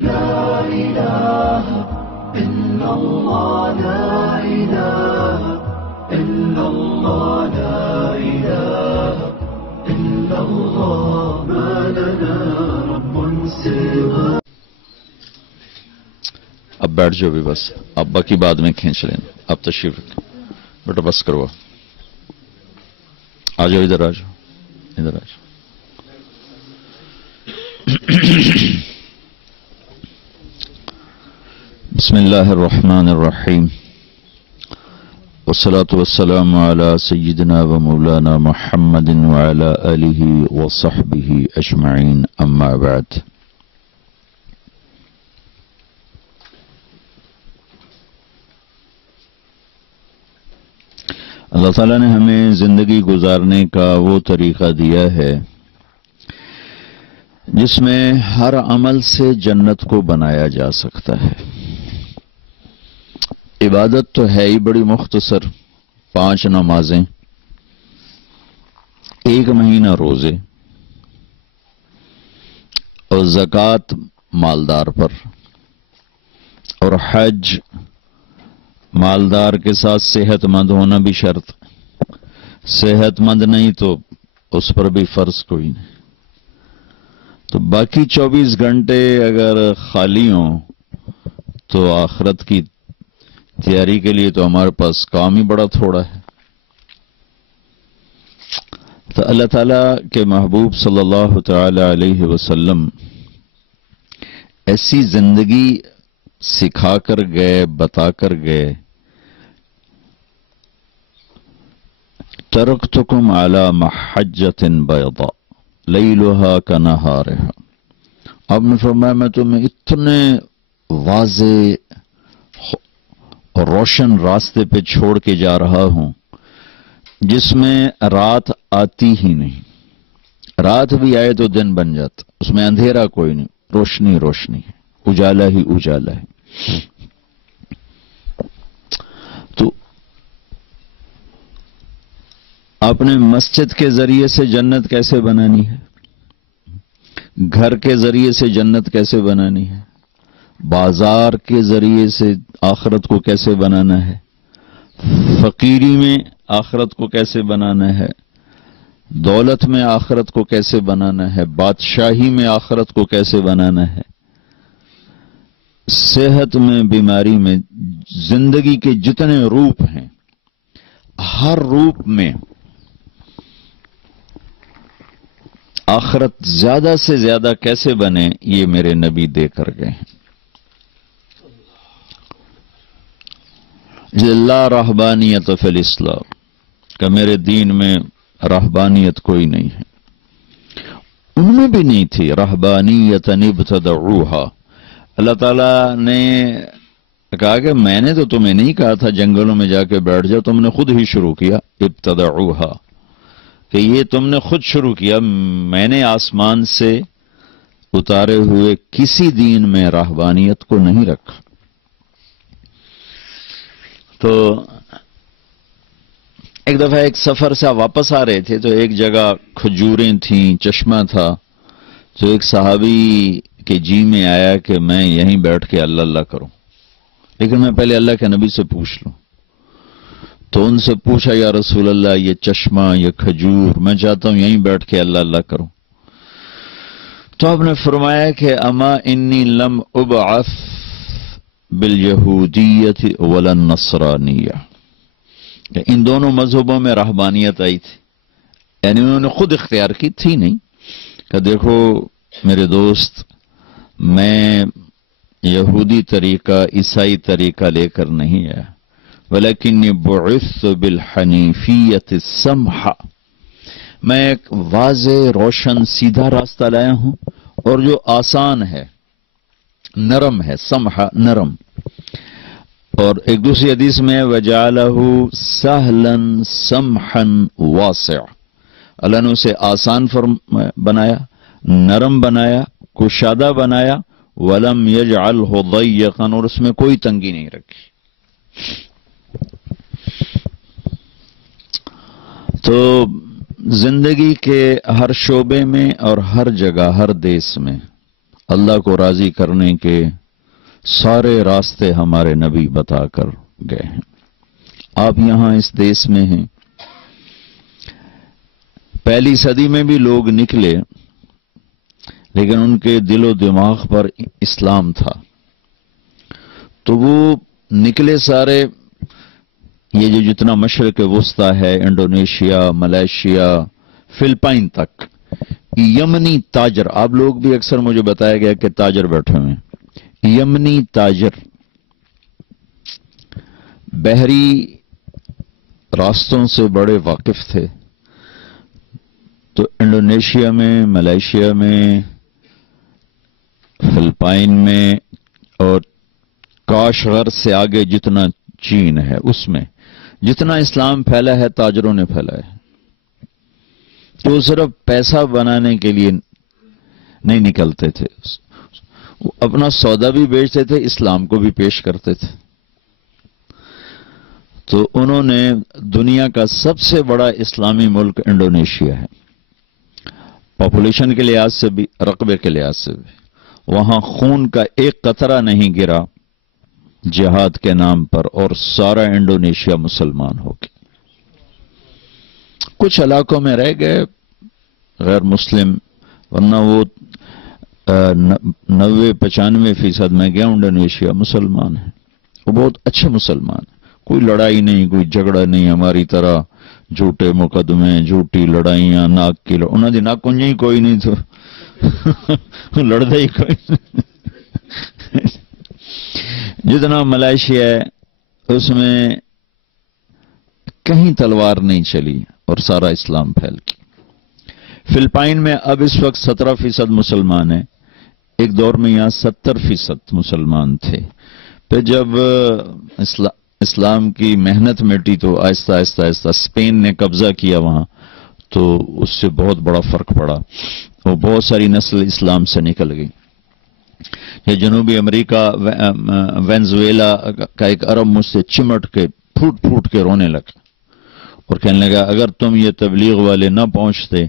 لا إله إلا الله لا إله إلا الله لا إله إلا الله ما لنا رب سوى. اب بیٹھ جاؤ بھی بس، ابا کی بعد میں کھینچ لینا. اب تشریف رکھیں بیٹا، بس کروا. آ جاؤ ادھر، آ جاؤ ادھر، آ جاؤ. بسم اللہ الرحمن الرحیم، والصلاة والسلام على سیدنا و مولانا محمد وعلى آلہ وصحبہ اجمعین، اما بعد. اللہ تعالیٰ نے ہمیں زندگی گزارنے کا وہ طریقہ دیا ہے جس میں ہر عمل سے جنت کو بنایا جا سکتا ہے. عبادت تو ہے ہی بڑی مختصر، 5 نمازیں، 1 مہینہ روزے، اور زکوٰۃ مالدار پر، اور حج مالدار کے ساتھ صحت مند ہونا بھی شرط. صحت مند نہیں تو اس پر بھی فرض کوئی نہیں. تو باقی 24 گھنٹے اگر خالی ہوں تو آخرت کی تیاری کے لیے تو ہمارے پاس کام ہی بڑا تھوڑا ہے. تو اللہ تعالیٰ کے محبوب صلی اللہ تعالی علیہ وسلم ایسی زندگی سکھا کر گئے، بتا کر گئے. ترکتکم علی محجۃ بیضاء لیلھا کنہارھا. آپ نے فرمایا میں تمہیں اتنے واضح اور روشن راستے پہ چھوڑ کے جا رہا ہوں جس میں رات آتی ہی نہیں. رات بھی آئے تو دن بن جاتا، اس میں اندھیرا کوئی نہیں، روشنی روشنی ہے، اجالا ہی اجالا ہے. تو آپ نے مسجد کے ذریعے سے جنت کیسے بنانی ہے، گھر کے ذریعے سے جنت کیسے بنانی ہے، بازار کے ذریعے سے آخرت کو کیسے بنانا ہے، فقیری میں آخرت کو کیسے بنانا ہے، دولت میں آخرت کو کیسے بنانا ہے، بادشاہی میں آخرت کو کیسے بنانا ہے، صحت میں، بیماری میں، زندگی کے جتنے روپ ہیں ہر روپ میں آخرت زیادہ سے زیادہ کیسے بنے، یہ میرے نبی دے کر گئے ہیں. لا رہبانیت فی الاسلام، کہ میرے دین میں رہبانیت کوئی نہیں ہے. ان میں بھی نہیں تھی. رہبانیت ابتدعوها، اللہ تعالیٰ نے کہا کہ میں نے تو تمہیں نہیں کہا تھا جنگلوں میں جا کے بیٹھ جاؤ، تم نے خود ہی شروع کیا. ابتدعوها، کہ یہ تم نے خود شروع کیا. میں نے آسمان سے اتارے ہوئے کسی دین میں رہبانیت کو نہیں رکھا. تو ایک دفعہ ایک سفر سے واپس آ رہے تھے تو ایک جگہ کھجوریں تھیں، چشمہ تھا. تو ایک صحابی کے جی میں آیا کہ میں یہیں بیٹھ کے اللہ اللہ کروں، لیکن میں پہلے اللہ کے نبی سے پوچھ لوں. تو ان سے پوچھا یا رسول اللہ، یہ چشمہ، یہ کھجور، میں چاہتا ہوں یہیں بیٹھ کے اللہ اللہ کروں. تو آپ نے فرمایا کہ اما انی لم ابعث بالیہودیت ولا النصرانیہ، کہ ان دونوں مذہبوں میں رہبانیت آئی تھی، یعنی انہوں نے خود اختیار کی تھی نہیں. کہ دیکھو میرے دوست، میں یہودی طریقہ، عیسائی طریقہ لے کر نہیں آیا، ولیکنی بعثت بالحنیفیت السمحہ، میں ایک واضح روشن سیدھا راستہ لایا ہوں اور جو آسان ہے، نرم ہے. سمحہ نرم. اور ایک دوسری حدیث میں وَجَعَلَهُ سَهْلًا سَمْحًا وَاسِعًا، اللہ نے اسے آسان بنایا، نرم بنایا، کشادہ بنایا. وَلَمْ يَجْعَلْهُ ضَيِّقًا، اور اس میں کوئی تنگی نہیں رکھی. تو زندگی کے ہر شعبے میں اور ہر جگہ، ہر دیس میں اللہ کو راضی کرنے کے سارے راستے ہمارے نبی بتا کر گئے ہیں. آپ یہاں اس دیس میں ہیں. پہلی صدی میں بھی لوگ نکلے لیکن ان کے دل و دماغ پر اسلام تھا، تو وہ نکلے سارے. یہ جو جتنا مشرق وسطی ہے، انڈونیشیا، ملائیشیا، فلپائن تک، یمنی تاجر، آپ لوگ بھی اکثر مجھے بتایا گیا کہ تاجر بیٹھے ہوئے ہیں. یمنی تاجر بحری راستوں سے بڑے واقف تھے. تو انڈونیشیا میں، ملائیشیا میں، فلپائن میں اور کاشغر سے آگے جتنا چین ہے، اس میں جتنا اسلام پھیلا ہے تاجروں نے پھیلا ہے. تو صرف پیسہ بنانے کے لیے نہیں نکلتے تھے، اپنا سودا بھی بیچتے تھے، اسلام کو بھی پیش کرتے تھے. تو انہوں نے دنیا کا سب سے بڑا اسلامی ملک انڈونیشیا ہے، پاپولیشن کے لحاظ سے بھی، رقبے کے لحاظ سے بھی. وہاں خون کا ایک قطرہ نہیں گرا جہاد کے نام پر، اور سارا انڈونیشیا مسلمان ہو گیا. کچھ علاقوں میں رہ گئے غیر مسلم، ورنہ وہ 90-95% میں گیا انڈونیشیا مسلمان ہے. وہ بہت اچھے مسلمان ہیں، کوئی لڑائی نہیں، کوئی جھگڑا نہیں ہماری طرح، جھوٹے مقدمے، جھوٹی لڑائیاں، ناک کی انہوں نے ناک کنجے ہی کوئی نہیں تو لڑتا ہی کوئی نہیں. جتنا ملائیشیا ہے اس میں کہیں تلوار نہیں چلی اور سارا اسلام پھیل گیا. فلپائن میں اب اس وقت 17% مسلمان ہیں. ایک دور میں یہاں 70% مسلمان تھے. پھر جب اسلام کی محنت مٹی تو آہستہ آہستہ آہستہ اسپین نے قبضہ کیا وہاں، تو اس سے بہت بڑا فرق پڑا اور بہت ساری نسل اسلام سے نکل گئی. یہ جنوبی امریکہ، وینزویلا کا ایک عرب مجھ سے چمٹ کے پھوٹ پھوٹ کے رونے لگا اور کہنے لگا اگر تم یہ تبلیغ والے نہ پہنچتے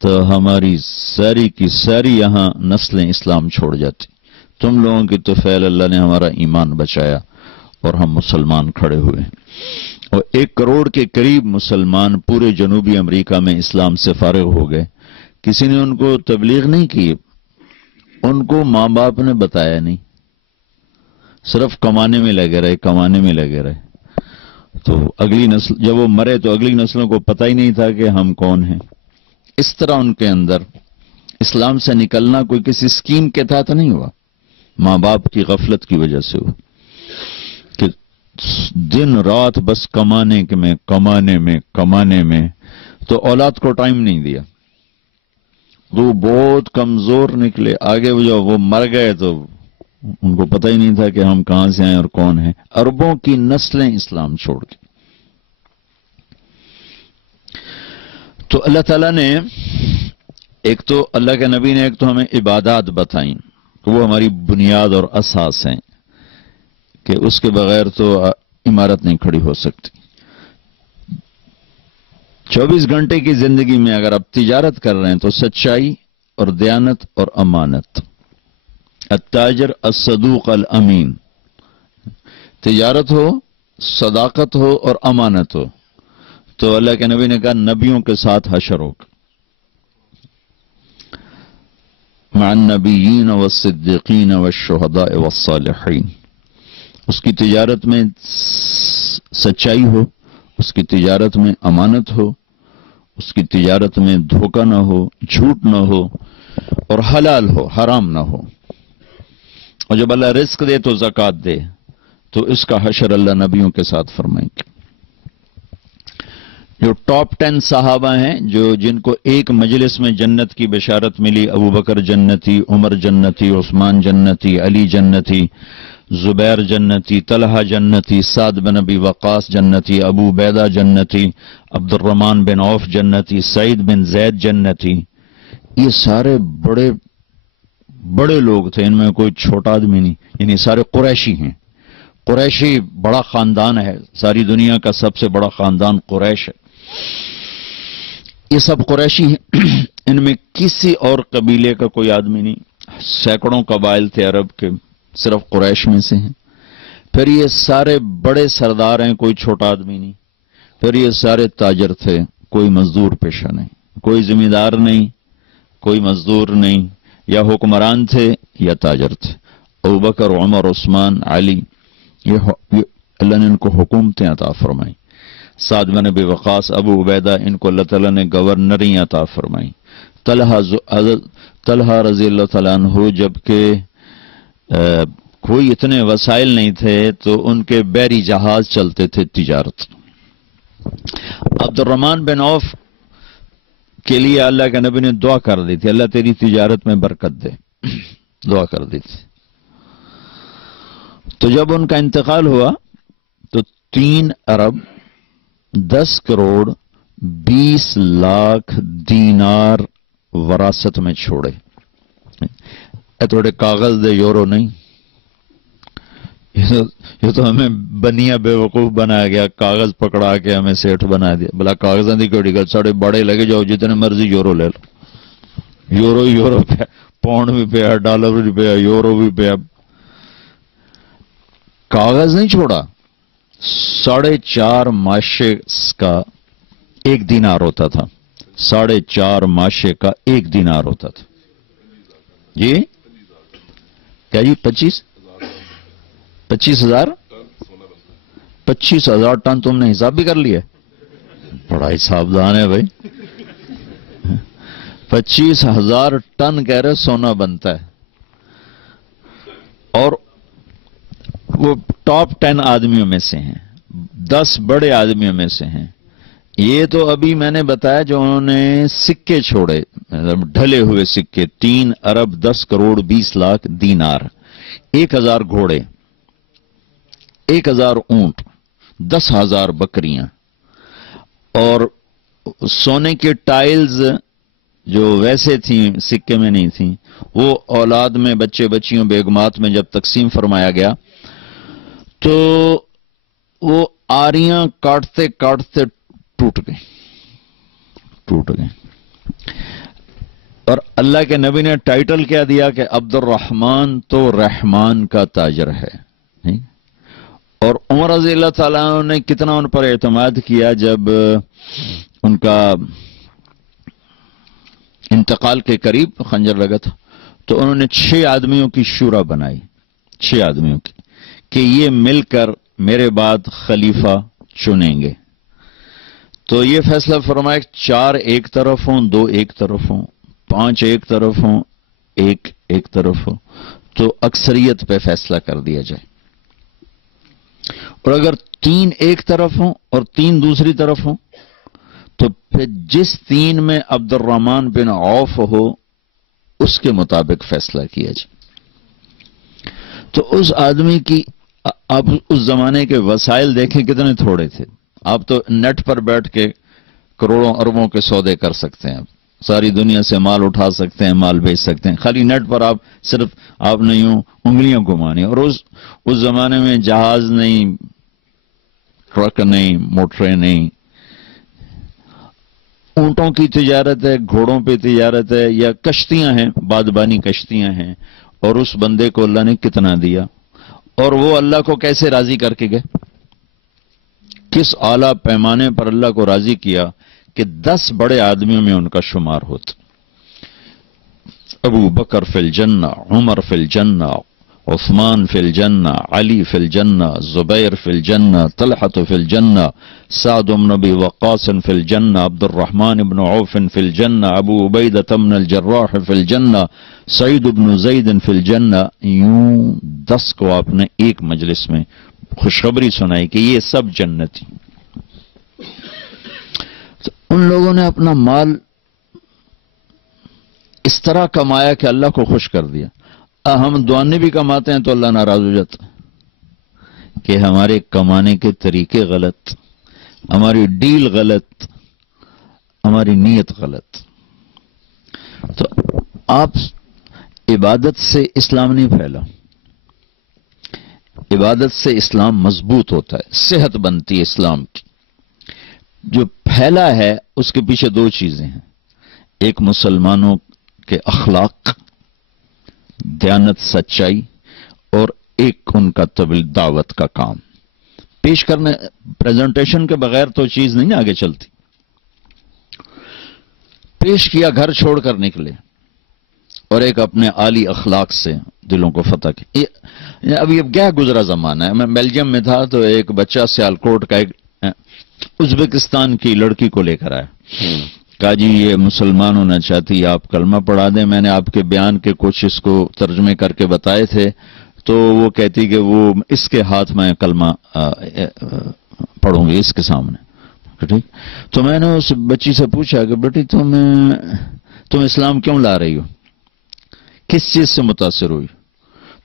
تو ہماری ساری کی ساری یہاں نسلیں اسلام چھوڑ جاتی. تم لوگوں کی تو فعل اللہ نے ہمارا ایمان بچایا اور ہم مسلمان کھڑے ہوئے. اور 1 کروڑ کے قریب مسلمان پورے جنوبی امریکہ میں اسلام سے فارغ ہو گئے. کسی نے ان کو تبلیغ نہیں کی، ان کو ماں باپ نے بتایا نہیں، صرف کمانے میں لگے رہے، کمانے میں لگے رہے. تو اگلی نسل جب وہ مرے تو اگلی نسلوں کو پتہ ہی نہیں تھا کہ ہم کون ہیں. اس طرح ان کے اندر اسلام سے نکلنا کوئی کسی اسکیم کے تحت نہیں ہوا، ماں باپ کی غفلت کی وجہ سے ہوا کہ دن رات بس کمانے میں تو اولاد کو ٹائم نہیں دیا. وہ بہت کمزور نکلے. آگے وہ مر گئے تو ان کو پتہ ہی نہیں تھا کہ ہم کہاں سے آئے اور کون ہیں. اربوں کی نسلیں اسلام چھوڑ گئی. تو اللہ تعالیٰ نے ایک تو اللہ کے نبی نے ایک تو ہمیں عبادات بتائیں کہ وہ ہماری بنیاد اور اساس ہیں کہ اس کے بغیر تو عمارت نہیں کھڑی ہو سکتی. 24 گھنٹے کی زندگی میں اگر آپ تجارت کر رہے ہیں تو سچائی اور دیانت اور امانت. التاجر الصدوق الامین. تجارت ہو، صداقت ہو اور امانت ہو تو اللہ کے نبی نے کہا نبیوں کے ساتھ حشر ہوگا. مع النبیین والصدیقین والشہداء والصالحین. اس کی تجارت میں سچائی ہو، اس کی تجارت میں امانت ہو، اس کی تجارت میں دھوکہ نہ ہو، جھوٹ نہ ہو اور حلال ہو، حرام نہ ہو. اور جب اللہ رزق دے تو زکوٰۃ دے. تو اس کا حشر اللہ نبیوں کے ساتھ فرمائیں گے. جو ٹاپ 10 صحابہ ہیں جن کو ایک مجلس میں جنت کی بشارت ملی، ابو بکر جنتی، عمر جنتی، عثمان جنتی، علی جنتی، زبیر جنتی، طلحہ جنتی، سعد بن ابی وقاص جنتی، ابو عبیدہ جنتی، عبد الرحمن بن عوف جنتی، سعید بن زید جنتی. یہ سارے بڑے بڑے لوگ تھے، ان میں کوئی چھوٹا آدمی نہیں. یعنی سارے قریشی ہیں. قریشی بڑا خاندان ہے، ساری دنیا کا سب سے بڑا خاندان قریش ہے. یہ سب قریشی ہیں. ان میں کسی اور قبیلے کا کوئی آدمی نہیں. سینکڑوں قبائل تھے عرب کے، صرف قریش میں سے ہیں. پھر یہ سارے بڑے سردار ہیں، کوئی چھوٹا آدمی نہیں. پھر یہ سارے تاجر تھے، کوئی مزدور پیشہ نہیں، کوئی ذمہ دار نہیں، کوئی مزدور نہیں، یا حکمران تھے یا تاجر تھے. ابوبکر، عمر، عثمان، علی، یہ اللہ نے ان کو حکومتیں عطا فرمائیں. سعد بن ابی وقاص، ابو عبیدہ، ان کو اللہ تعالیٰ نے گورنری عطا فرمائی. طلحہ رضی اللہ تعالیٰ عنہ جبکہ کوئی اتنے وسائل نہیں تھے تو ان کے بحری جہاز چلتے تھے تجارت. عبد الرحمن بن عوف کے لیے اللہ کے نبی نے دعا کر دی تھی، اللہ تیری تجارت میں برکت دے، دعا کر دی تھی. تو جب ان کا انتقال ہوا تو 3 ارب 10 کروڑ 20 لاکھ دینار وراثت میں چھوڑے. اے تھوڑے کاغذ دے، یورو نہیں. یہ تو ہمیں بنیا بے وقوف بنایا گیا، کاغذ پکڑا کے ہمیں سیٹھ بنا دیا. بلا کاغذاں دی کوئی گل، ساڑے بڑے لگے جاؤ جتنے مرضی یورو لے لو. یورو پہ، پاؤنڈ بھی پیا، ڈالر بھی پیا، یورو بھی پیا. کاغذ نہیں چھوڑا. 4.5 ماشے کا 1 دینار ہوتا تھا. 4.5 ماشے کا 1 دینار ہوتا تھا. جی کیا جی؟ 25,000 25,000 ٹن. تم نے حساب بھی کر لیا؟ بڑا حسابدان ہے بھائی. 25,000 ٹن کہہ رہے سونا بنتا ہے. اور وہ ٹاپ 10 آدمیوں میں سے ہیں، 10 بڑے آدمیوں میں سے ہیں. یہ تو ابھی میں نے بتایا جو انہوں نے سکے چھوڑے، ڈھلے ہوئے سکے. 3 ارب 10 کروڑ 20 لاکھ دینار، 1,000 گھوڑے، 1,000 اونٹ، 10,000 بکریاں، اور سونے کے ٹائلز جو ویسے تھیں سکے میں نہیں تھیں، وہ اولاد میں، بچے بچیوں، بیگمات میں جب تقسیم فرمایا گیا تو وہ آریاں کاٹتے کاٹتے ٹوٹ گئے. اور اللہ کے نبی نے ٹائٹل کیا دیا کہ عبد الرحمن تو رحمان کا تاجر ہے. اور عمر رضی اللہ تعالیٰ عنہ نے کتنا ان پر اعتماد کیا. جب ان کا انتقال کے قریب خنجر لگا تھا تو انہوں نے 6 آدمیوں کی شورا بنائی، 6 آدمیوں کی، کہ یہ مل کر میرے بعد خلیفہ چنیں گے. تو یہ فیصلہ فرمایا کہ 4 ایک طرف ہوں، 2 ایک طرف ہوں، 5 ایک طرف ہوں، 1 ایک طرف ہو، تو اکثریت پہ فیصلہ کر دیا جائے. اور اگر 3 ایک طرف ہوں اور 3 دوسری طرف ہوں تو پھر جس 3 میں عبد الرحمن بن عوف ہو اس کے مطابق فیصلہ کیا جائے. تو اس آدمی کی، آپ اس زمانے کے وسائل دیکھیں کتنے تھوڑے تھے. آپ تو نیٹ پر بیٹھ کے کروڑوں اربوں کے سودے کر سکتے ہیں، ساری دنیا سے مال اٹھا سکتے ہیں، مال بیچ سکتے ہیں. خالی نیٹ پر آپ نے یوں انگلیاں گھمانی. اور اس زمانے میں جہاز نہیں، ٹرک نہیں، موٹریں نہیں. اونٹوں کی تجارت ہے، گھوڑوں پہ تجارت ہے، یا کشتیاں ہیں، بادبانی کشتیاں ہیں. اور اس بندے کو اللہ نے کتنا دیا، اور وہ اللہ کو کیسے راضی کر کے گئے، کس اعلیٰ پیمانے پر اللہ کو راضی کیا کہ 10 بڑے آدمیوں میں ان کا شمار ہوتا. ابو بکر فی الجنہ، عمر فی الجنہ، عثمان فی الجنہ، علی فی الجنہ، زبیر فی الجنہ، طلحۃ فی الجنہ، سعد بن ابی وقاص فی الجنہ، عبد الرحمن بن عوف فی الجنہ، ابو عبیدہ بن الجراح فی الجنہ، سعید بن زید فی الجنہ. یوں 10 کو آپ نے ایک مجلس میں خوشخبری سنائی کہ یہ سب جنتی. تو ان لوگوں نے اپنا مال اس طرح کمایا کہ اللہ کو خوش کر دیا. ہم دعانے بھی کماتے ہیں تو اللہ ناراض ہو جاتا کہ ہمارے کمانے کے طریقے غلط، ہماری ڈیل غلط، ہماری نیت غلط. تو آپ عبادت سے اسلام نہیں پھیلا، عبادت سے اسلام مضبوط ہوتا ہے، صحت بنتی ہے اسلام کی. جو پھیلا ہے اس کے پیچھے 2 چیزیں ہیں. ایک مسلمانوں کے اخلاق، دیانت سچائی اور ایک ان کا طویل دعوت کا کام پیش کرنے. پریزنٹیشن کے بغیر تو چیز نہیں آگے چلتی. پیش کیا, گھر چھوڑ کر نکلے اور ایک اپنے عالی اخلاق سے دلوں کو فتح کی. ابھی اب کیا گزرا زمانہ ہے. میں بیلجیم میں تھا تو ایک بچہ سیالکوٹ کا ایک ازبکستان کی لڑکی کو لے کر آیا. کہا جی یہ مسلمان ہونا چاہتی, آپ کلمہ پڑھا دیں. میں نے آپ کے بیان کے کچھ اس کو ترجمے کر کے بتائے تھے تو وہ کہتی کہ وہ اس کے ہاتھ میں کلمہ پڑھوں گی اس کے سامنے. ٹھیک. تو میں نے اس بچی سے پوچھا کہ بیٹی تم اسلام کیوں لا رہی ہو, کس چیز سے متاثر ہوئی؟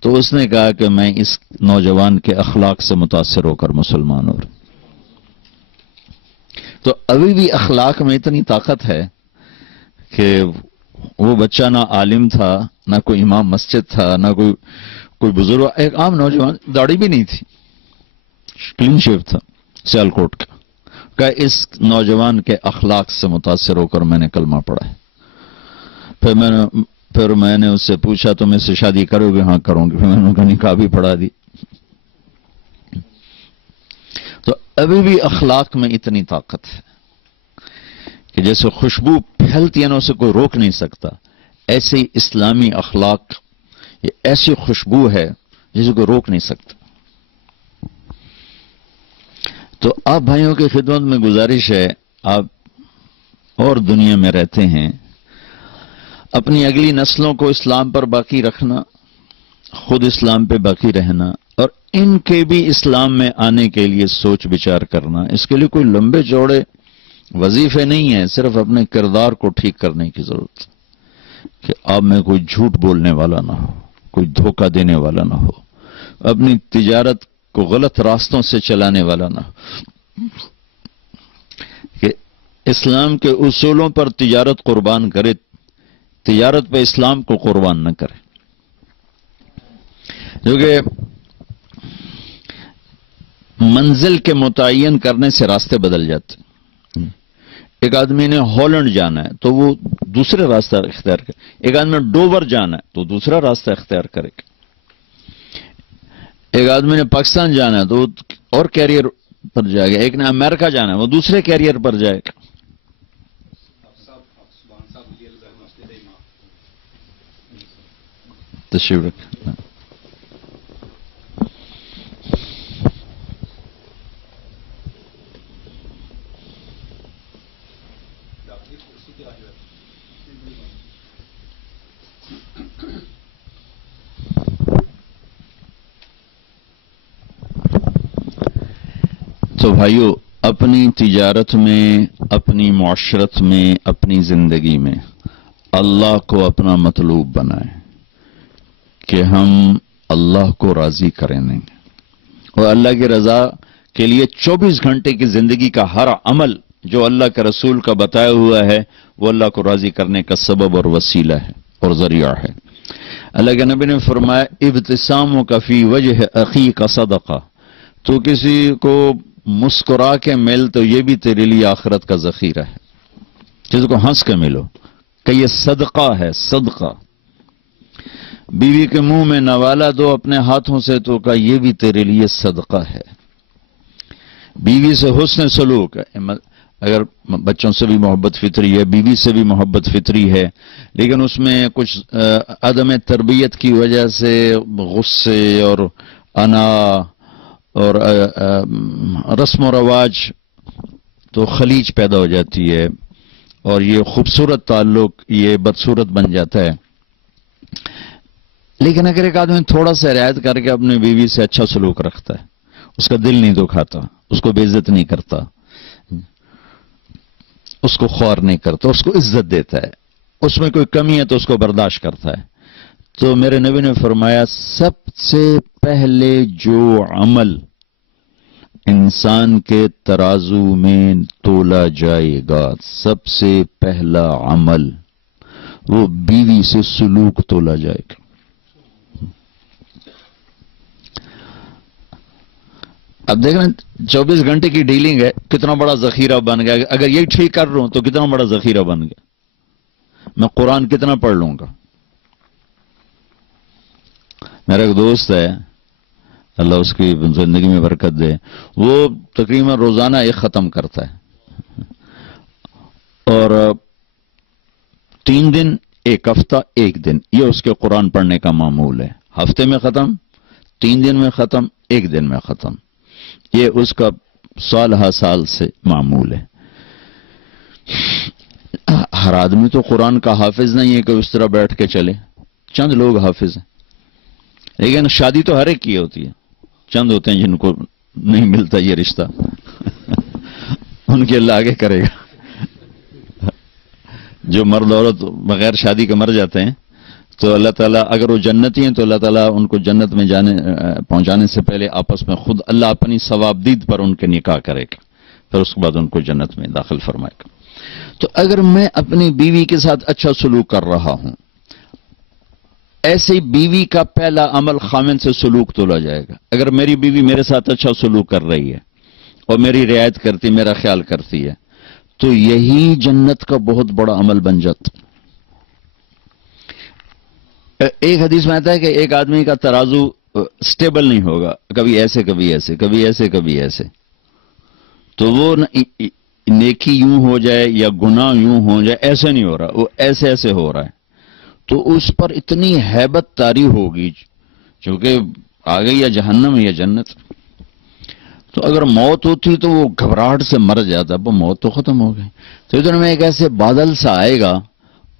تو اس نے کہا کہ میں اس نوجوان کے اخلاق سے متاثر ہو کر مسلمان ہو رہا. تو ابھی بھی اخلاق میں اتنی طاقت ہے کہ وہ بچہ نہ عالم تھا, نہ کوئی امام مسجد تھا, نہ کوئی بزرگ, ایک عام نوجوان, داڑھی بھی نہیں تھی, کلین شیو تھا, سیالکوٹ کا. کہ اس نوجوان کے اخلاق سے متاثر ہو کر میں نے کلمہ پڑھا ہے. پھر میں نے اس سے پوچھا تم اس سے شادی کرو گے؟ ہاں کروں گی. پھر میں نے ان کا نکاح بھی پڑھا دی. تو ابھی بھی اخلاق میں اتنی طاقت ہے کہ جیسے خوشبو پھیلتی ہے نا اسے کوئی روک نہیں سکتا, ایسے ہی اسلامی اخلاق یہ ایسی خوشبو ہے جسے کوئی روک نہیں سکتا. تو آپ بھائیوں کی خدمت میں گزارش ہے, آپ اور دنیا میں رہتے ہیں, اپنی اگلی نسلوں کو اسلام پر باقی رکھنا, خود اسلام پہ باقی رہنا اور ان کے بھی اسلام میں آنے کے لیے سوچ بچار کرنا. اس کے لیے کوئی لمبے چوڑے وظیفے نہیں ہیں, صرف اپنے کردار کو ٹھیک کرنے کی ضرورت کہ آپ میں کوئی جھوٹ بولنے والا نہ ہو, کوئی دھوکہ دینے والا نہ ہو, اپنی تجارت کو غلط راستوں سے چلانے والا نہ ہو, کہ اسلام کے اصولوں پر تجارت قربان کرے, تجارت پہ اسلام کو قربان نہ کرے. جو کہ منزل کے متعین کرنے سے راستے بدل جاتے. ایک آدمی نے ہالینڈ جانا ہے تو وہ دوسرے راستہ اختیار کرے, ایک آدمی نے ڈوور جانا ہے تو دوسرا راستہ اختیار کرے گا, ایک آدمی نے پاکستان جانا ہے تو اور کیریئر پر جائے گا, ایک نے امریکہ جانا ہے وہ دوسرے کیریئر پر جائے گا. تشریف رکھیں. تو بھائیو, اپنی تجارت میں, اپنی معاشرت میں, اپنی زندگی میں اللہ کو اپنا مطلوب بنائیں کہ ہم اللہ کو راضی کریں گے, اور اللہ کی رضا کے لیے 24 گھنٹے کی زندگی کا ہر عمل جو اللہ کے رسول کا بتایا ہوا ہے وہ اللہ کو راضی کرنے کا سبب اور وسیلہ ہے اور ذریعہ ہے. اللہ کے نبی نے فرمایا ابتساموں کا فی وجہ اخی کا صدقہ, تو کسی کو مسکرا کے مل تو یہ بھی تیرے لیے آخرت کا ذخیرہ ہے. جس کو ہنس کے ملو کہ یہ صدقہ ہے, صدقہ. بیوی کے منہ میں نوالا دو اپنے ہاتھوں سے تو کہ یہ بھی تیرے لیے صدقہ ہے. بیوی سے حسن سلوک ہے, اگر بچوں سے بھی محبت فطری ہے, بیوی سے بھی محبت فطری ہے, لیکن اس میں کچھ عدم تربیت کی وجہ سے غصے اور انا اور رسم و رواج تو خلیج پیدا ہو جاتی ہے اور یہ خوبصورت تعلق یہ بدصورت بن جاتا ہے. لیکن اگر ایک آدمی تھوڑا سا رعایت کر کے اپنے بیوی سے اچھا سلوک رکھتا ہے, اس کا دل نہیں دکھاتا, اس کو بے عزت نہیں کرتا, اس کو خوار نہیں کرتا, اس کو عزت دیتا ہے, اس میں کوئی کمی ہے تو اس کو برداشت کرتا ہے, تو میرے نبی نے فرمایا سب سے پہلے جو عمل انسان کے ترازو میں تولا جائے گا, سب سے پہلا عمل وہ بیوی سے سلوک تولا جائے گا. اب دیکھ رہے ہیں 24 گھنٹے کی ڈیلنگ ہے, کتنا بڑا ذخیرہ بن گیا. اگر یہ ٹھیک کر رہا ہوں تو کتنا بڑا ذخیرہ بن گیا. میں قرآن کتنا پڑھ لوں گا, میرا ایک دوست ہے، اللہ اس کی زندگی میں برکت دے، وہ تقریباً روزانہ ایک ختم کرتا ہے، اور 3 دن، ایک ہفتہ، ایک دن، یہ اس کے قرآن پڑھنے کا معمول ہے۔ ہفتے میں ختم، 3 دن میں ختم، 1 دن میں ختم، یہ اس کا سال ہر سال سے معمول ہے۔ ہر آدمی تو قرآن کا حافظ نہیں ہے کہ اس طرح بیٹھ کے چلے، چند لوگ حافظ ہیں، لیکن شادی تو ہر ایک کی ہوتی ہے، چند ہوتے ہیں جن کو نہیں ملتا یہ رشتہ ان کے اللہ آگے کرے گا۔ جو مرد عورت بغیر شادی کے مر جاتے ہیں تو اللہ تعالیٰ، اگر وہ جنتی ہیں تو اللہ تعالیٰ ان کو جنت میں پہنچانے سے پہلے آپس میں خود اللہ اپنی ثوابدید پر ان کے نکاح کرے گا، پھر اس کے بعد ان کو جنت میں داخل فرمائے گا۔ تو اگر میں اپنی بیوی کے ساتھ اچھا سلوک کر رہا ہوں، ایسی بیوی کا پہلا عمل خامن سے سلوک تولا جائے گا۔ اگر میری بیوی میرے ساتھ اچھا سلوک کر رہی ہے اور میری رعایت کرتی، میرا خیال کرتی ہے، تو یہی جنت کا بہت بڑا عمل بن جاتا۔ ایک حدیث میں آتا ہے کہ ایک آدمی کا ترازو سٹیبل نہیں ہوگا، کبھی ایسے کبھی ایسے، کبھی ایسے کبھی ایسے، تو وہ نیکی یوں ہو جائے یا گناہ یوں ہو جائے، ایسے نہیں ہو رہا، وہ ایسے ایسے ہو رہا ہے، تو اس پر اتنی ہیبت طاری ہوگی، چونکہ آ گئی یا جہنم یا جنت۔ تو اگر موت ہوتی تو وہ گھبراہٹ سے مر جاتا، وہ موت تو ختم ہو گئی۔ تو ادھر میں ایک ایسے بادل سا آئے گا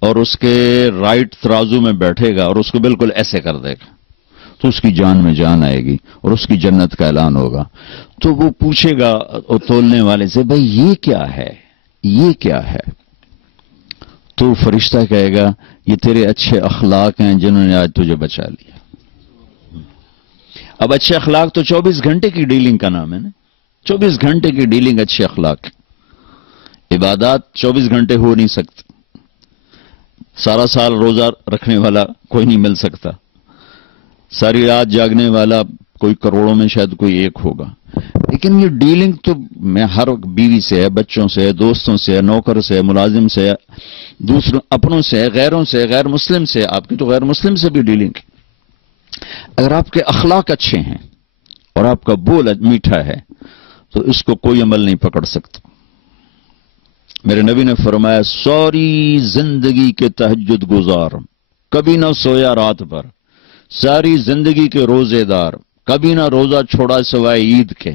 اور اس کے رائٹ ترازو میں بیٹھے گا اور اس کو بالکل ایسے کر دے گا، تو اس کی جان میں جان آئے گی اور اس کی جنت کا اعلان ہوگا۔ تو وہ پوچھے گا تولنے والے سے، بھائی یہ کیا ہے، یہ کیا ہے؟ تو فرشتہ کہے گا، یہ تیرے اچھے اخلاق ہیں جنہوں نے آج تجھے بچا لیا۔ اب اچھے اخلاق تو 24 گھنٹے کی ڈیلنگ کا نام ہے نا، 24 گھنٹے کی ڈیلنگ اچھے اخلاق۔ عبادات 24 گھنٹے ہو نہیں سکتی، سارا سال روزہ رکھنے والا کوئی نہیں مل سکتا، ساری رات جاگنے والا کوئی کروڑوں میں شاید کوئی ایک ہوگا، لیکن یہ ڈیلنگ تو میں ہر بیوی سے ہے، بچوں سے ہے، دوستوں سے ہے، نوکر سے ہے، ملازم سے ہے، دوسروں اپنوں سے ہے، غیروں سے، غیر مسلم سے، آپ کی تو غیر مسلم سے بھی ڈیلنگ۔ اگر آپ کے اخلاق اچھے ہیں اور آپ کا بول میٹھا ہے تو اس کو کوئی عمل نہیں پکڑ سکتا۔ میرے نبی نے فرمایا، ساری زندگی کے تہجد گزار، کبھی نہ سویا رات بھر، ساری زندگی کے روزے دار، کبھی نہ روزہ چھوڑا سوائے عید کے،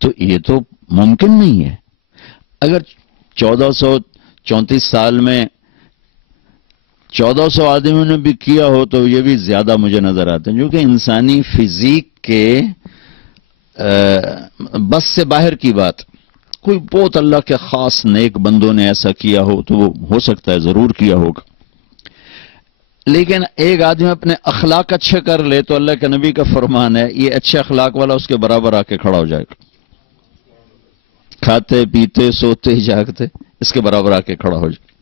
تو یہ تو ممکن نہیں ہے۔ اگر 1434 سال میں 1400 آدمیوں نے بھی کیا ہو تو یہ بھی زیادہ مجھے نظر آتے ہیں، جو کہ انسانی فزیک کے بس سے باہر کی بات۔ کوئی بہت اللہ کے خاص نیک بندوں نے ایسا کیا ہو تو وہ ہو سکتا ہے ضرور کیا ہوگا، لیکن ایک آدمی اپنے اخلاق اچھے کر لے تو اللہ کے نبی کا فرمان ہے، یہ اچھے اخلاق والا اس کے برابر آ کے کھڑا ہو جائے گا، کھاتے پیتے سوتے جاگتے اس کے برابر آ کے کھڑا ہو جائے گا،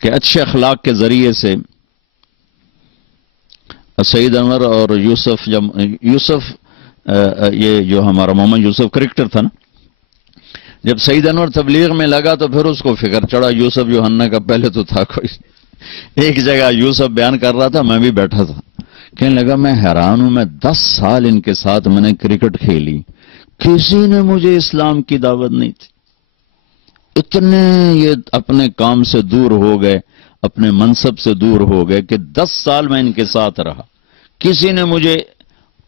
کہ اچھے اخلاق کے ذریعے سے سعید انور اور یوسف یہ جو ہمارا محمد یوسف کرکٹر تھا نا، جب سعید انور تبلیغ میں لگا تو پھر اس کو فکر چڑھا، یوسف یوحنا کا پہلے تو تھا کوئی، ایک جگہ یوسف بیان کر رہا تھا، میں بھی بیٹھا تھا، کہنے لگا میں حیران ہوں، میں 10 سال ان کے ساتھ میں نے کرکٹ کھیلی، کسی نے مجھے اسلام کی دعوت نہیں تھی، اتنے یہ اپنے کام سے دور ہو گئے، اپنے منصب سے دور ہو گئے کہ 10 سال میں ان کے ساتھ رہا، کسی نے مجھے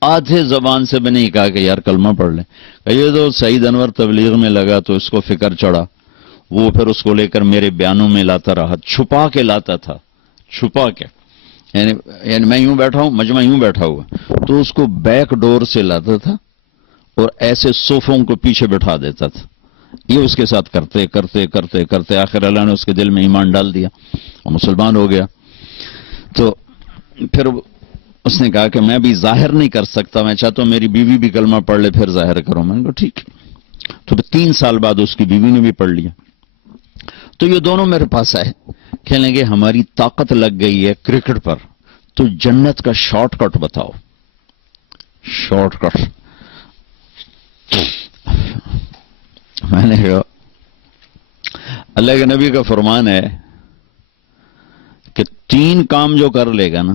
آدھے زبان سے بھی نہیں کہا کہ یار کلمہ پڑھ لیں۔ یہ تو سعید انور تبلیغ میں لگا تو اس کو فکر چڑھا، وہ پھر اس کو لے کر میرے بیانوں میں لاتا رہا، چھپا کے لاتا تھا، چھپا کے، یعنی میں یوں بیٹھا ہوں، مجمع یوں بیٹھا ہوا تو اس کو بیک ڈور سے لاتا تھا اور ایسے صوفوں کو پیچھے بٹھا دیتا تھا، یہ اس کے ساتھ کرتے کرتے کرتے کرتے آخر اللہ نے اس کے دل میں ایمان ڈال دیا اور مسلمان ہو گیا۔ تو پھر اس نے کہا کہ میں بھی ظاہر نہیں کر سکتا، میں چاہتا ہوں میری بیوی بھی کلمہ پڑھ لے پھر ظاہر کروں، میں نے کہا ٹھیک ہے، تو 3 سال بعد اس کی بیوی نے بھی پڑھ لیا۔ تو یہ دونوں میرے پاس آئے، کہنے لگے ہماری طاقت لگ گئی ہے کرکٹ پر، تو جنت کا شارٹ کٹ بتاؤ۔ شارٹ کٹ میں نے کہا اللہ کے نبی کا فرمان ہے کہ 3 کام جو کر لے گا نا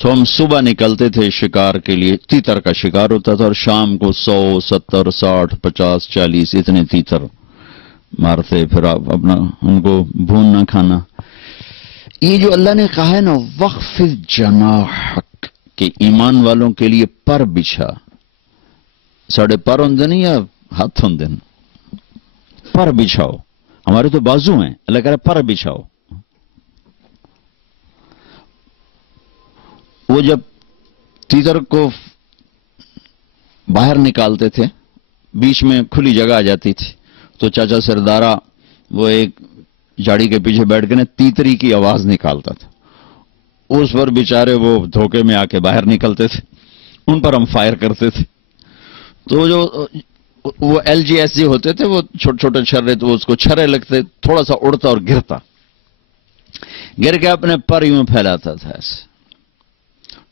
تو ہم صبح نکلتے تھے شکار کے لیے، تیتر کا شکار ہوتا تھا، اور شام کو 100 70 60 50 40 اتنے تیتر مارتے، پھر آپ اپنا ان کو بھوننا کھانا۔ یہ جو اللہ نے کہا ہے نا وَخْفِضْ جَنَاحَكَ، کہ ایمان والوں کے لیے پر بچھا، ساڑھے پر ہوندے نہیں یا ہاتھ ہوندے ہیں، پر بچھاؤ۔ ہمارے تو بازو ہیں، اللہ کہہ رہا ہے پر بچھاؤ۔ وہ جب تیتر کو باہر نکالتے تھے، بیچ میں کھلی جگہ آ جاتی تھی، تو چاچا سردارا وہ ایک جھاڑی کے پیچھے بیٹھ کے نا تیتری کی آواز نکالتا تھا، اس پر بیچارے وہ دھوکے میں آ کے باہر نکلتے تھے، ان پر ہم فائر کرتے تھے۔ تو جو وہ LGS ہوتے تھے وہ چھوٹے چھوٹے چھرے، تو اس کو چھرے لگتے، تھوڑا سا اڑتا اور گرتا، گر کے اپنے پر یوں پھیلاتا تھا ایسے،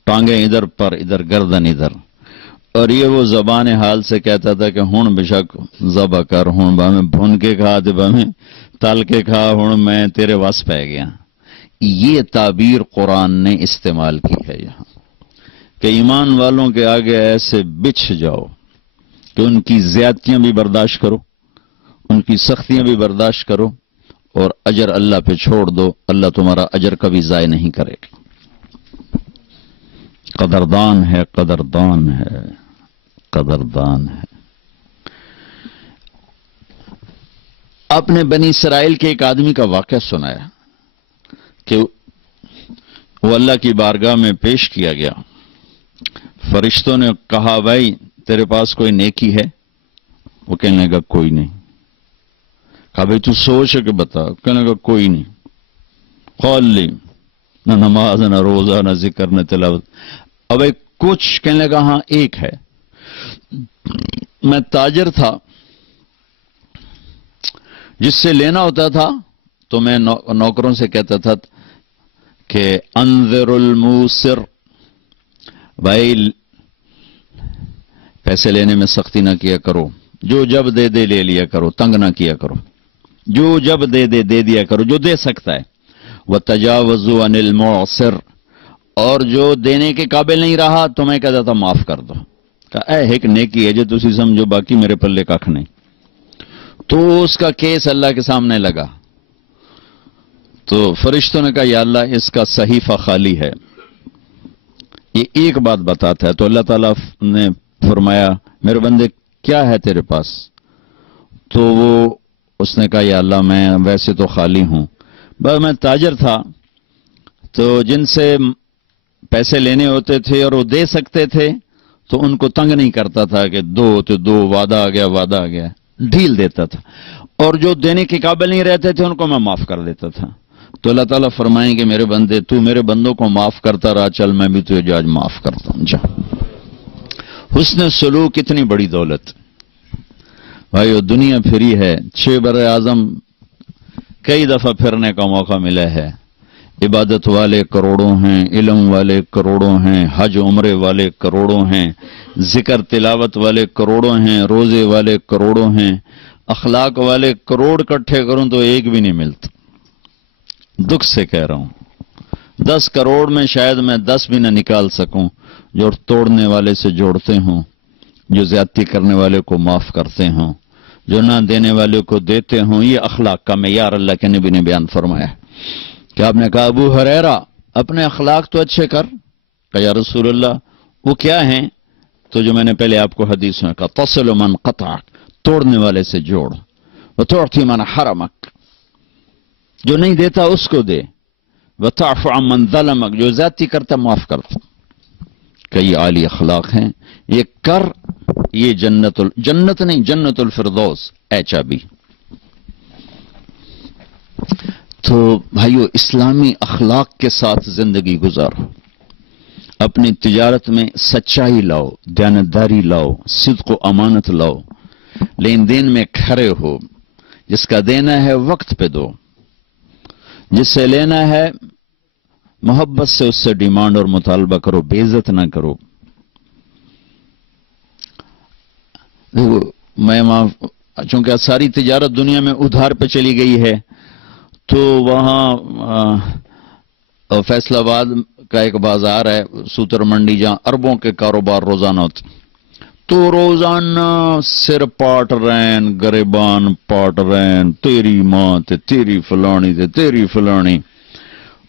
ٹانگیں ادھر پر ادھر، گردن ادھر، اور یہ وہ زبان حال سے کہتا تھا کہ ہون بشک ذبح کر، ہون با میں بھون کے کھا، تے با میں تل کے کھا، ہون میں تیرے وس پہ گیا۔ یہ تعبیر قرآن نے استعمال کی ہے یہاں، کہ ایمان والوں کے آگے ایسے بچھ جاؤ کہ ان کی زیادتیاں بھی برداشت کرو، ان کی سختیاں بھی برداشت کرو، اور اجر اللہ پہ چھوڑ دو، اللہ تمہارا اجر کبھی ضائع نہیں کرے گا۔ قدردان ہے، قدردان ہے، قدردان ہے۔ آپ نے بنی اسرائیل کے ایک آدمی کا واقعہ سنایا کہ وہ اللہ کی بارگاہ میں پیش کیا گیا، فرشتوں نے کہا بھائی تیرے پاس کوئی نیکی ہے؟ وہ کہنے لگا کوئی نہیں۔ کہا بھائی تو سوچ کے بتا، کہنے لگا کوئی نہیں، خالی نہ نماز نہ روزہ نہ ذکر نہ تلاوت۔ اب ایک کچھ، کہنے لگا ہاں ایک ہے، میں تاجر تھا، جس سے لینا ہوتا تھا تو میں نوکروں سے کہتا تھا کہ انذر الموسر، بھائی پیسے لینے میں سختی نہ کیا کرو، جو جب دے دے لے لیا کرو، تنگ نہ کیا کرو، جو جب دے دے دے دیا کرو، جو دے سکتا ہے۔ وَتَجَاوَزُوا عَنِ الْمُعْسِرِ، اور جو دینے کے قابل نہیں رہا تو میں کہتا تھا معاف کر دو۔ کہا اے ایک نیکی ہے جو تسی سمجھو، باقی میرے پلے کھ نہیں۔ تو اس کا کیس اللہ کے سامنے لگا، تو فرشتوں نے کہا یا اللہ اس کا صحیفہ خالی ہے، یہ ایک بات بتاتا ہے۔ تو اللہ تعالیٰ نے فرمایا میرے بندے کیا ہے تیرے پاس؟ تو وہ اس نے کہا یا اللہ میں ویسے تو خالی ہوں، بس میں تاجر تھا، تو جن سے پیسے لینے ہوتے تھے اور وہ دے سکتے تھے تو ان کو تنگ نہیں کرتا تھا کہ دو تو دو، وعدہ آ گیا وعدہ آ گیا، ڈھیل دیتا تھا، اور جو دینے کے قابل نہیں رہتے تھے ان کو میں معاف کر دیتا تھا۔ تو اللہ تعالیٰ فرمائیں گے میرے بندے تو میرے بندوں کو معاف کرتا رہا، چل میں بھی تجھے آج معاف کرتا ہوں، جا۔ حسن سلوک اتنی بڑی دولت بھائیو، دنیا پھری ہے، 6 بر-اعظم کئی دفعہ پھرنے کا موقع ملا ہے، عبادت والے کروڑوں ہیں، علم والے کروڑوں ہیں، حج عمرے والے کروڑوں ہیں، ذکر تلاوت والے کروڑوں ہیں، روزے والے کروڑوں ہیں، اخلاق والے کروڑ اکٹھے کروں تو ایک بھی نہیں ملتا۔ دکھ سے کہہ رہا ہوں، 10 کروڑ میں شاید میں 10 بھی نہ نکال سکوں جو توڑنے والے سے جوڑتے ہوں، جو زیادتی کرنے والے کو معاف کرتے ہوں، جو نہ دینے والے کو دیتے ہوں۔ یہ اخلاق کا معیار اللہ کے نبی نے بیان فرمایا ہے کہ آپ نے کہا ابو ہریرہ اپنے اخلاق تو اچھے کر، کہا یا رسول اللہ وہ کیا ہیں؟ تو جو میں نے پہلے آپ کو حدیث میں کہا تصل من قطعک، توڑنے والے سے جوڑ، وتعطی من حرمک، جو نہیں دیتا اس کو دے، وتعفو عن من ظلمک، جو زیادتی کرتا معاف کرتا۔ کئی عالی اخلاق ہیں، یہ کر، یہ جنت نہیں جنت الفردوس اے چابی۔ تو بھائیو اسلامی اخلاق کے ساتھ زندگی گزارو، اپنی تجارت میں سچائی لاؤ، دیانتداری لاؤ، صدق و امانت لاؤ، لین دین میں کھرے ہو، جس کا دینا ہے وقت پہ دو، جس سے لینا ہے محبت سے اس سے ڈیمانڈ اور مطالبہ کرو، بے عزت نہ کرو۔ دیکھو میں چونکہ ساری تجارت دنیا میں ادھار پہ چلی گئی ہے، تو وہاں فیصل آباد کا ایک بازار ہے سوتر منڈی جہاں اربوں کے کاروبار روزانہ ہوتے تو روزانہ سر پاٹ رہن گریبان پاٹ رہن تیری ماں تے تیری فلانی تے تیری فلانی.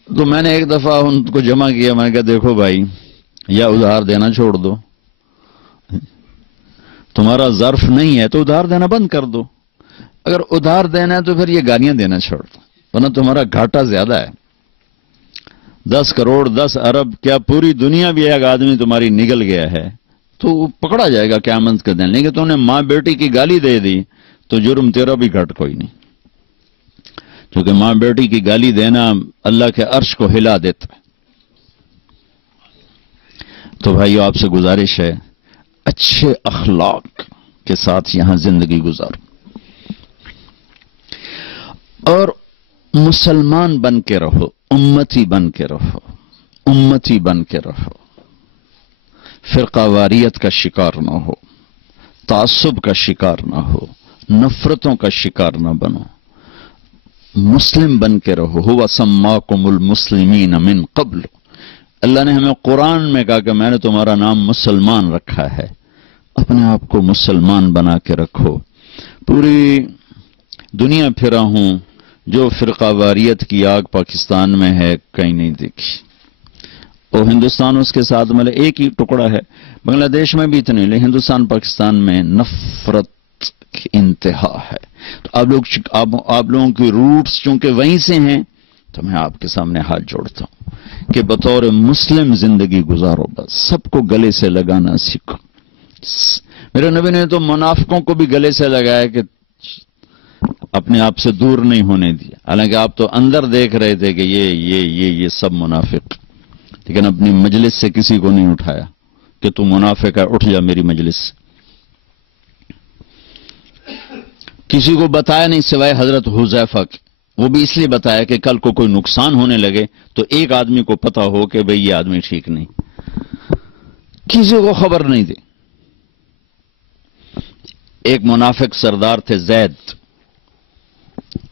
تو میں نے ایک دفعہ ان کو جمع کیا. میں نے کہا دیکھو بھائی یا ادھار دینا چھوڑ دو, تمہارا ظرف نہیں ہے تو ادھار دینا بند کر دو. اگر ادھار دینا ہے تو پھر یہ گالیاں دینا چھوڑ دو, ورنہ تمہارا گھاٹا زیادہ ہے. 10 کروڑ 10 ارب کیا پوری دنیا بھی ایک آدمی تمہاری نگل گیا ہے تو پکڑا جائے گا قیامت کے دن. لیکن تم نے ماں بیٹی کی گالی دے دی تو جرم تیرا بھی گھٹ کوئی نہیں, کیونکہ ماں بیٹی کی گالی دینا اللہ کے عرش کو ہلا دیتا ہے. تو بھائیو آپ سے گزارش ہے اچھے اخلاق کے ساتھ یہاں زندگی گزارو اور مسلمان بن کے رہو, امتی بن کے رہو, امتی بن کے رہو. فرقہ واریت کا شکار نہ ہو, تعصب کا شکار نہ ہو, نفرتوں کا شکار نہ بنو, مسلم بن کے رہو. ہوا سماکم المسلمین من قبل, اللہ نے ہمیں قرآن میں کہا کہ میں نے تمہارا نام مسلمان رکھا ہے. اپنے آپ کو مسلمان بنا کے رکھو. پوری دنیا پھرا ہوں, جو فرقہ واریت کی آگ پاکستان میں ہے کہیں نہیں دیکھی. اور ہندوستان اس کے ساتھ مطلب ایک ہی ٹکڑا ہے, بنگلہ دیش میں بھی اتنے, لیکن ہندوستان پاکستان میں نفرت کی انتہا ہے. تو آپ لوگوں کی روٹس چونکہ وہیں سے ہیں تو میں آپ کے سامنے ہاتھ جوڑتا ہوں کہ بطور مسلم زندگی گزارو. بس سب کو گلے سے لگانا سیکھو. میرے نبی نے تو منافقوں کو بھی گلے سے لگایا کہ اپنے آپ سے دور نہیں ہونے دیا. حالانکہ آپ تو اندر دیکھ رہے تھے کہ یہ سب منافق, لیکن اپنی مجلس سے کسی کو نہیں اٹھایا کہ تو منافق ہے, اٹھ جا میری مجلس سے. کسی کو بتایا نہیں سوائے حضرت حذیفہ کے, وہ بھی اس لیے بتایا کہ کل کو کوئی نقصان ہونے لگے تو ایک آدمی کو پتا ہو کہ بھئی یہ آدمی ٹھیک نہیں. کسی کو خبر نہیں دی. ایک منافق سردار تھے زید,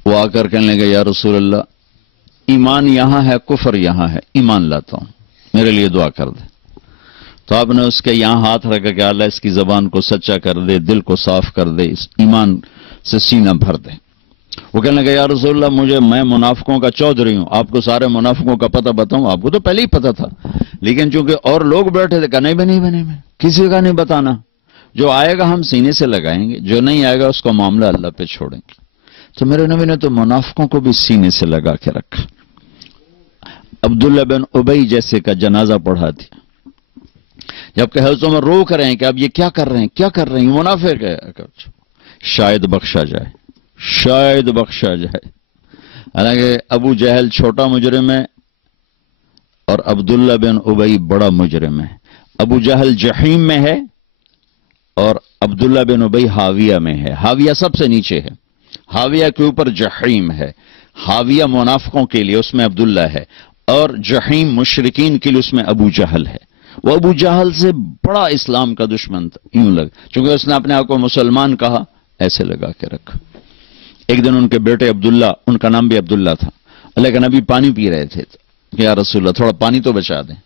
وہ آ کر کہنے لگے یا رسول اللہ ایمان یہاں ہے کفر یہاں ہے, ایمان لاتا ہوں میرے لیے دعا کر دے. تو آپ نے اس کے یہاں ہاتھ رکھا کہ اللہ اس کی زبان کو سچا کر دے, دل کو صاف کر دے, اس ایمان سے سینہ بھر دے. وہ کہنے لگے یا رسول اللہ میں منافقوں کا چودھری ہوں, آپ کو سارے منافقوں کا پتہ بتاؤں. آپ کو تو پہلے ہی پتہ تھا, لیکن چونکہ اور لوگ بیٹھے تھے کہ نہیں بنے میں کسی کا نہیں بتانا, جو آئے گا ہم سینے سے لگائیں گے, جو نہیں آئے گا اس کا معاملہ اللہ پہ چھوڑیں گے. تو میرے نبی نے تو منافقوں کو بھی سینے سے لگا کے رکھا. عبداللہ بن ابی جیسے کا جنازہ پڑھا دیا, جبکہ حضرت عمر روک رہے ہیں کہ اب یہ کیا کر رہے ہیں, یہ منافق ہے. شاید بخشا جائے, شاید بخشا جائے. حالانکہ ابو جہل چھوٹا مجرم ہے اور عبداللہ بن ابی بڑا مجرم ہے. ابو جہل جحیم میں ہے اور عبداللہ بن ابی حاویہ میں ہے. حاویہ سب سے نیچے ہے, حاویہ کے اوپر جحیم ہے. حاویہ منافقوں کے لیے, اس میں عبداللہ ہے, اور جحیم مشرکین کے لیے, اس میں ابو جہل ہے. وہ ابو جہل سے بڑا اسلام کا دشمن تھا, یوں لگ, چونکہ اس نے اپنے آپ کو مسلمان کہا, ایسے لگا کے رکھا. ایک دن ان کے بیٹے عبداللہ, ان کا نام بھی عبداللہ تھا, اللہ کے نبی پانی پی رہے تھے کہ یا رسول اللہ تھوڑا پانی تو بچا دیں.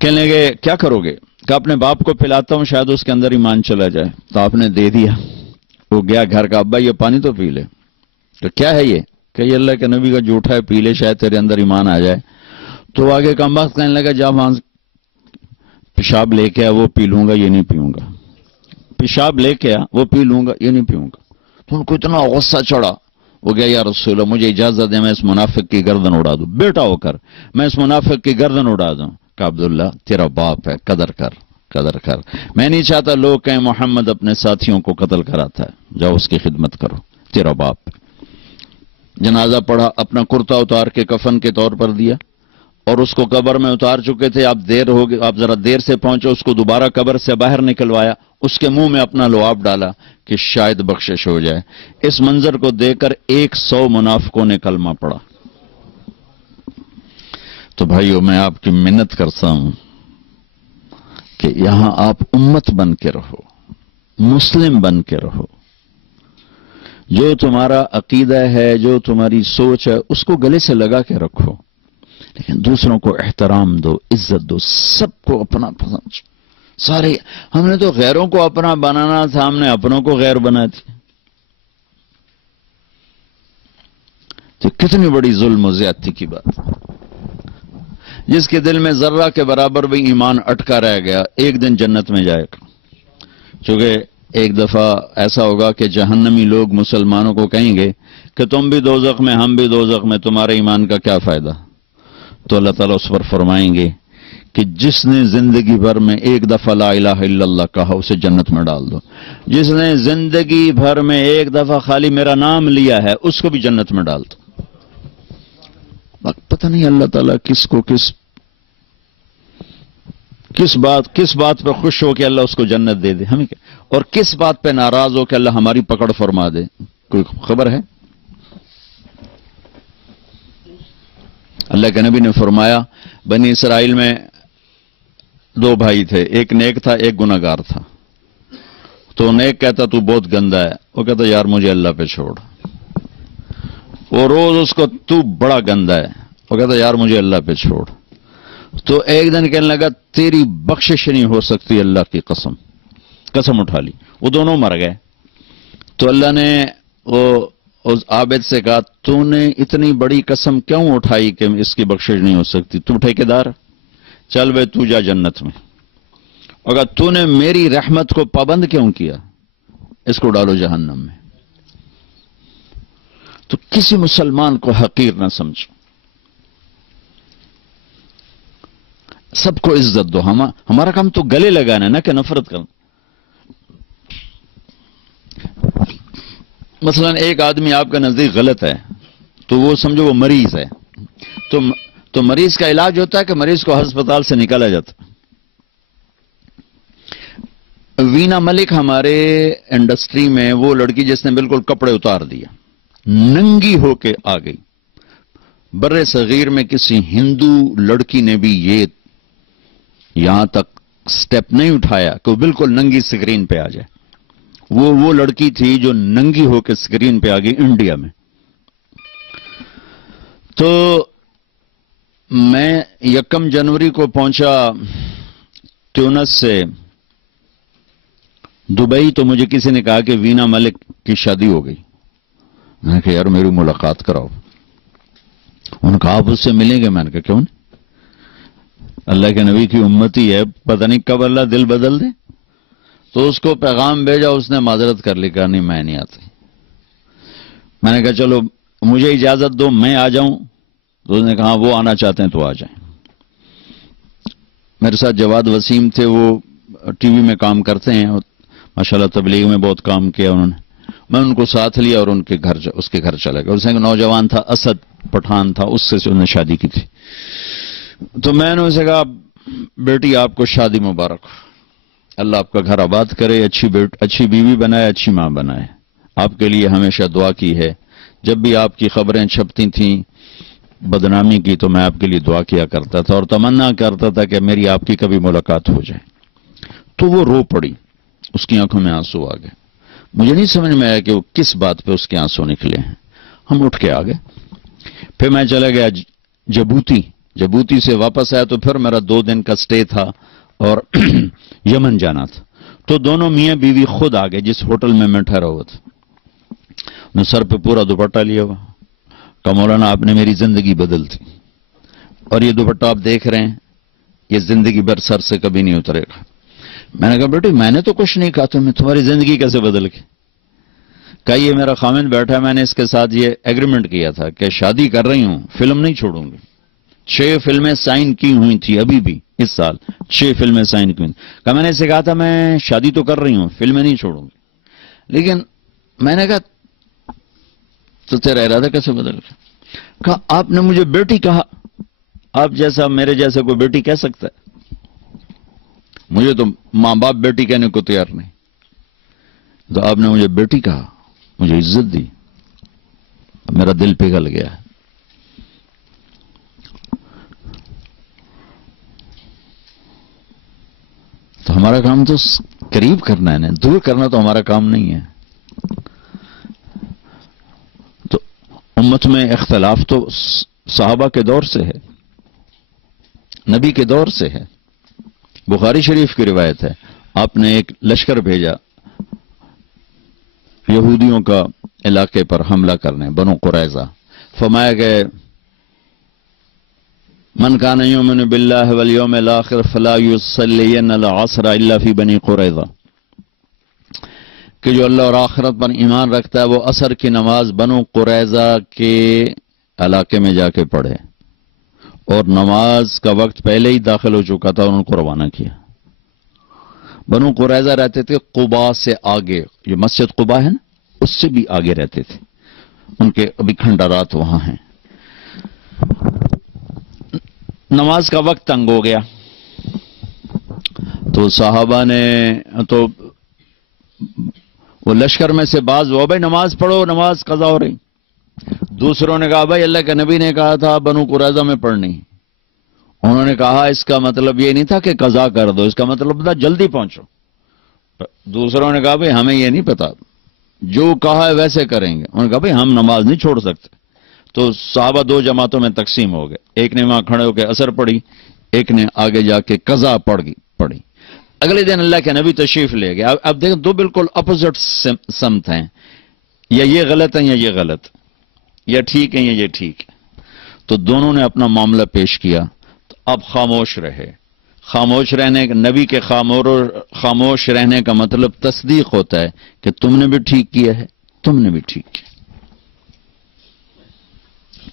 کہنے لگے کیا کرو گے, کہ اپنے باپ کو پلاتا ہوں شاید اس کے اندر ایمان چلا جائے. تو آپ نے دے دیا. وہ گیا گھر کا, ابا یہ پانی تو پی لے. تو کیا ہے یہ, کہ یہ اللہ کے نبی کا جھوٹا ہے, پی لے شاید تیرے اندر ایمان آ جائے. تو آگے کم وقت کہنے لگا جا وہاں پیشاب لے کے آ, وہ پی لوں گا یہ نہیں پیوں گا. پیشاب لے کے آ, وہ پی لوں گا یہ نہیں پیوں گا. تو ان کو اتنا غصہ چڑھا, وہ گیا یا رسول اللہ مجھے اجازت دے میں اس منافق کی گردن اڑا دوں, بیٹا ہو کر میں اس منافق کی گردن اڑا دوں. کہ عبداللہ تیرا باپ ہے, قدر کر. میں نہیں چاہتا لوگ کہیں محمد اپنے ساتھیوں کو قتل کراتا ہے, جاؤ اس کی خدمت کرو, تیرا باپ. جنازہ پڑھا, اپنا کرتا اتار کے کفن کے طور پر دیا, اور اس کو قبر میں اتار چکے تھے. آپ ذرا دیر سے پہنچے, اس کو دوبارہ قبر سے باہر نکلوایا, اس کے منہ میں اپنا لعاب ڈالا کہ شاید بخشش ہو جائے. اس منظر کو دیکھ کر 100 منافقوں نے کلمہ پڑھا. تو بھائیو میں آپ کی منت کرتا ہوں کہ یہاں آپ امت بن کے رہو, مسلم بن کے رہو. جو تمہارا عقیدہ ہے, جو تمہاری سوچ ہے, اس کو گلے سے لگا کے رکھو. لیکن دوسروں کو احترام دو، عزت دو، سب کو اپنا پسند. سارے ہم نے تو غیروں کو اپنا بنانا تھا، ہم نے اپنوں کو غیر بنا دیا. تو کتنی بڑی ظلم و زیادتی کی بات. جس کے دل میں ذرہ کے برابر بھی ایمان اٹکا رہ گیا ایک دن جنت میں جائے گا. چونکہ ایک دفعہ ایسا ہوگا کہ جہنمی لوگ مسلمانوں کو کہیں گے کہ تم بھی دوزخ میں، ہم بھی دوزخ میں، تمہارے ایمان کا کیا فائدہ؟ تو اللہ تعالیٰ اس پر فرمائیں گے کہ جس نے زندگی بھر میں ایک دفعہ لا الہ الا اللہ کہا اسے جنت میں ڈال دو. جس نے زندگی بھر میں ایک دفعہ خالی میرا نام لیا ہے اس کو بھی جنت میں ڈال دو. پتہ نہیں اللہ تعالیٰ کس کو کس بات پہ خوش ہو کہ اللہ اس کو جنت دے دے ہمیں کیا، اور کس بات پہ ناراض ہو کہ اللہ ہماری پکڑ فرما دے. کوئی خبر ہے؟ اللہ کے نبی نے فرمایا بنی اسرائیل میں 2 بھائی تھے، ایک نیک تھا ایک گناہگار تھا. تو نیک کہتا تو بہت گندا ہے، وہ کہتا یار مجھے اللہ پہ چھوڑ. وہ روز اس کو تو بڑا گندا ہے، وہ کہتا یار مجھے اللہ پہ چھوڑ. تو ایک دن کہنے لگا تیری بخشش نہیں ہو سکتی اللہ کی قسم اٹھا لی. وہ دونوں مر گئے. تو اللہ نے وہ اس عابد سے کہا تو نے اتنی بڑی قسم کیوں اٹھائی کہ اس کی بخشش نہیں ہو سکتی؟ تو ٹھیکیدار، چل بھائی تو جا جنت میں. اگر تو نے میری رحمت کو پابند کیوں کیا؟ اس کو ڈالو جہنم میں. تو کسی مسلمان کو حقیر نہ سمجھو، سب کو عزت دو. ہمارا کام تو گلے لگانا نہ کہ نفرت کرنا. مثلا ایک آدمی آپ کا نزدیک غلط ہے تو وہ سمجھو وہ مریض ہے، تو مریض کا علاج ہوتا ہے کہ مریض کو ہسپتال سے نکالا جاتا. وینا ملک ہمارے انڈسٹری میں وہ لڑکی جس نے بالکل کپڑے اتار دیا، ننگی ہو کے آ گئی. بر صغیر میں کسی ہندو لڑکی نے بھی یہ یہاں تک سٹیپ نہیں اٹھایا کہ وہ بالکل ننگی سکرین پہ آ جائے. وہ لڑکی تھی جو ننگی ہو کے سکرین پہ آ گئی انڈیا میں. تو میں 1 جنوری کو پہنچا ٹیونس سے دبئی، تو مجھے کسی نے کہا کہ وینا ملک کی شادی ہو گئی. میں نے کہا یار میری ملاقات کراؤ. انہوں نے کہا آپ اس سے ملیں گے؟ میں نے کہا کیوں نہیں، اللہ کے نبی کی امتی ہے، پتہ نہیں کب اللہ دل بدل دے. تو اس کو پیغام بھیجا، اس نے معذرت کر لی، کہا نہیں میں نہیں آتی. میں نے کہا چلو مجھے اجازت دو میں آ جاؤں. تو اس نے کہا وہ آنا چاہتے ہیں تو آ جائیں. میرے ساتھ جواد وسیم تھے، وہ ٹی وی میں کام کرتے ہیں، ماشاءاللہ تبلیغ میں بہت کام کیا انہوں نے. میں ان کو ساتھ لیا اور اس کے گھر چلا گیا. اس نے ایک نوجوان تھا، اسد پٹھان تھا، اس سے انہوں نے شادی کی تھی. تو میں نے اسے کہا بیٹی آپ کو شادی مبارک، اللہ آپ کا گھر آباد کرے، اچھی بیوی بنائے، اچھی ماں بنائے. آپ کے لیے ہمیشہ دعا کی ہے. جب بھی آپ کی خبریں چھپتی تھیں بدنامی کی تو میں آپ کے لیے دعا کیا کرتا تھا اور تمنا کرتا تھا کہ میری آپ کی کبھی ملاقات ہو جائے. تو وہ رو پڑی، اس کی آنکھوں میں آنسو آ گئے. مجھے نہیں سمجھ میں آیا کہ وہ کس بات پہ اس کے آنسو نکلے ہیں. ہم اٹھ کے آ گئے. پھر میں چلا گیا جبوتی سے واپس آیا تو پھر میرا 2 دن کا سٹے تھا اور یمن جانا تھا. تو دونوں میاں بیوی خود آ گئے جس ہوٹل میں ٹھہرا ہوا تھا. میں سر پہ پورا دوپٹہ لیا ہوا، کہا مولانا آپ نے میری زندگی بدل دی، اور یہ دوپٹہ آپ دیکھ رہے ہیں یہ زندگی بھر سر سے کبھی نہیں اترے گا. میں نے کہا بیٹی میں نے تو کچھ نہیں کہا، تمہاری زندگی کیسے بدل گئی؟ کہا یہ میرا خامند بیٹھا ہے، میں نے اس کے ساتھ یہ ایگریمنٹ کیا تھا کہ شادی کر رہی ہوں فلم نہیں چھوڑوں گی. 6 فلمیں سائن کی ہوئی تھی ابھی بھی اس سال، 6 فلمیں سائن کی ہوئی. کہا میں نے اسے کہا تھا میں شادی تو کر رہی ہوں فلمیں نہیں چھوڑوں گی. لیکن میں نے کہا تو تیرا ارادہ کیسے بدل گیا؟ کہا آپ نے مجھے بیٹی کہا، آپ جیسا میرے جیسا کوئی بیٹی کہہ سکتا ہے؟ مجھے تو ماں باپ بیٹی کہنے کو تیار نہیں. تو آپ نے مجھے بیٹی کہا، مجھے عزت دی، میرا دل پگھل گیا. تو ہمارا کام تو قریب کرنا ہے نا، دور کرنا تو ہمارا کام نہیں ہے. تو امت میں اختلاف تو صحابہ کے دور سے ہے. نبی کے دور سے ہے، بخاری شریف کی روایت ہے، آپ نے ایک لشکر بھیجا یہودیوں کا علاقے پر حملہ کرنے، بنو قریظہ، فرمایا کہ من کان یؤمن باللہ والیوم الآخر فلا یصلین العصر الا فی بنی قریظہ، کہ جو اللہ اور آخرت پر ایمان رکھتا ہے وہ عصر کی نماز بنو قریظہ کے علاقے میں جا کے پڑھے، اور نماز کا وقت پہلے ہی داخل ہو چکا تھا، انہوں کو روانہ کیا۔ بنو قریظہ رہتے تھے قباء سے آگے، جو مسجد قباء ہے نا اس سے بھی آگے رہتے تھے، ان کے ابھی کھنڈرات وہاں ہیں۔ نماز کا وقت تنگ ہو گیا تو صحابہ نے تو وہ لشکر میں سے بعض وہ بھائی نماز پڑھو، نماز قضا ہو رہی، دوسروں نے کہا بھائی اللہ کے نبی نے کہا تھا بنو قریظہ میں پڑھنی، انہوں نے کہا اس کا مطلب یہ نہیں تھا کہ قضا کر دو، اس کا مطلب تھا جلدی پہنچو۔ دوسروں نے کہا بھائی ہمیں یہ نہیں پتا، جو کہا ہے ویسے کریں گے۔ انہوں نے کہا بھائی ہم نماز نہیں چھوڑ سکتے۔ تو صحابہ دو جماعتوں میں تقسیم ہو گئے، ایک نے وہاں کھڑے ہو کے عصر پڑھی، ایک نے آگے جا کے قضا پڑھی۔ اگلے دن اللہ کے نبی تشریف لے گئے۔ اب دیکھیں دو بالکل اپوزٹ سمت ہیں، یا یہ غلط ہے یا یہ غلط، یا ٹھیک ہے یا یہ ٹھیک ہے۔ تو دونوں نے اپنا معاملہ پیش کیا، تو اب خاموش رہے۔ خاموش رہنے، نبی کے خاموش رہنے کا مطلب تصدیق ہوتا ہے کہ تم نے بھی ٹھیک کیا ہے، تم نے بھی ٹھیک کیا۔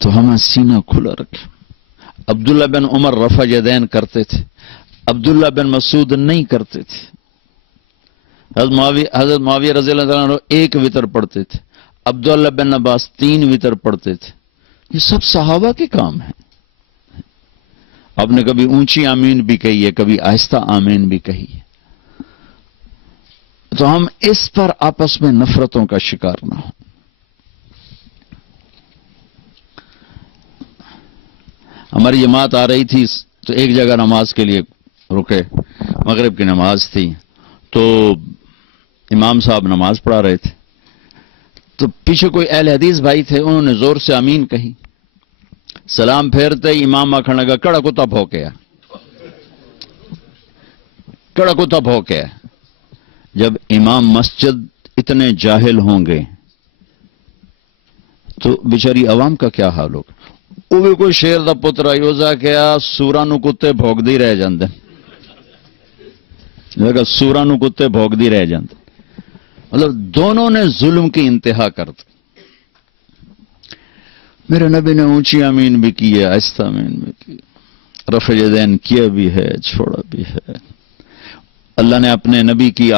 تو ہمیں سینہ کھلا رکھے۔ عبداللہ بن عمر رفع یدین کرتے تھے، عبداللہ بن مسعود نہیں کرتے تھے۔ حضرت معاویہ رضی اللہ عنہ ایک وتر پڑھتے تھے، عبداللہ بن عباس 3 وتر پڑھتے تھے۔ یہ سب صحابہ کے کام ہیں۔ آپ نے کبھی اونچی آمین بھی کہی ہے، کبھی آہستہ آمین بھی کہی ہے۔ تو ہم اس پر آپس میں نفرتوں کا شکار نہ ہوں۔ ہماری جماعت آ رہی تھی تو ایک جگہ نماز کے لیے رکے، مغرب کی نماز تھی، تو امام صاحب نماز پڑھا رہے تھے، تو پیچھے کوئی اہل حدیث بھائی تھے، انہوں نے زور سے آمین کہی، سلام پھیرتے ہی امام آخر لگا کڑا کتا بھوکیا، کڑا کتا بھوکیا۔ جب امام مسجد اتنے جاہل ہوں گے تو بیچاری عوام کا کیا حال ہوگا؟ وہ بھی کوئی شیر دا پتر یوزا کیا سوراں نو کتے بھوکدی رہ جاندے، سوراں نو کتے بھوکدی رہ جاندے۔ مطلب دونوں نے ظلم کی انتہا کر دی۔ میرے نبی نے اونچی آمین بھی کی ہے، آہستہ آمین بھی کی، رفع یدین کیا بھی ہے، چھوڑا بھی ہے۔ اللہ نے اپنے نبی کی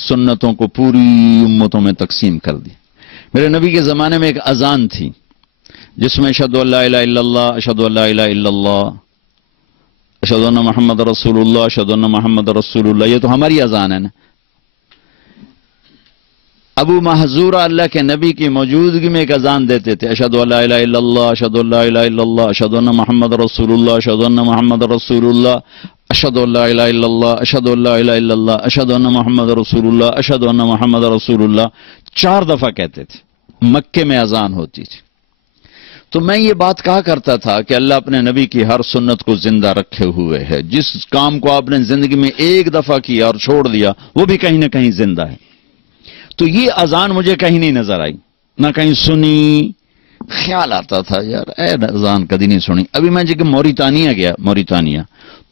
سنتوں کو پوری امتوں میں تقسیم کر دی۔ میرے نبی کے زمانے میں ایک اذان تھی جس میں اشہدو ان لا الہ الا اللہ، اشہدو ان لا الہ الا اللہ، اشہدو ان محمد رسول اللہ، اشہدو ان محمد رسول اللہ، یہ تو ہماری اذان ہے نا۔ ابو محذورہ اللہ کے نبی کی موجودگی میں ایک اذان دیتے تھے، اشہدو ان لا الہ الا اللہ، اشہدو ان لا الہ الا اللہ، اشہدو ان محمد رسول اللہ، اشہدو ان محمد رسول اللہ، اشہدو ان لا الہ الا اللہ، اشہدو ان لا الہ الا اللہ، اشہدو ان محمد رسول اللہ، اشہدو ان محمد رسول اللہ، 4 دفعہ کہتے تھے۔ مکے میں اذان ہوتی تھی۔ تو میں یہ بات کہا کرتا تھا کہ اللہ اپنے نبی کی ہر سنت کو زندہ رکھے ہوئے ہے۔ جس کام کو آپ نے زندگی میں ایک دفعہ کیا اور چھوڑ دیا وہ بھی کہیں نہ کہیں زندہ ہے۔ تو یہ اذان مجھے کہیں نہیں نظر آئی، نہ کہیں سنی۔ خیال آتا تھا یار اے اذان کدی نہیں سنی۔ ابھی میں جب موریتانیہ گیا، موریتانیہ،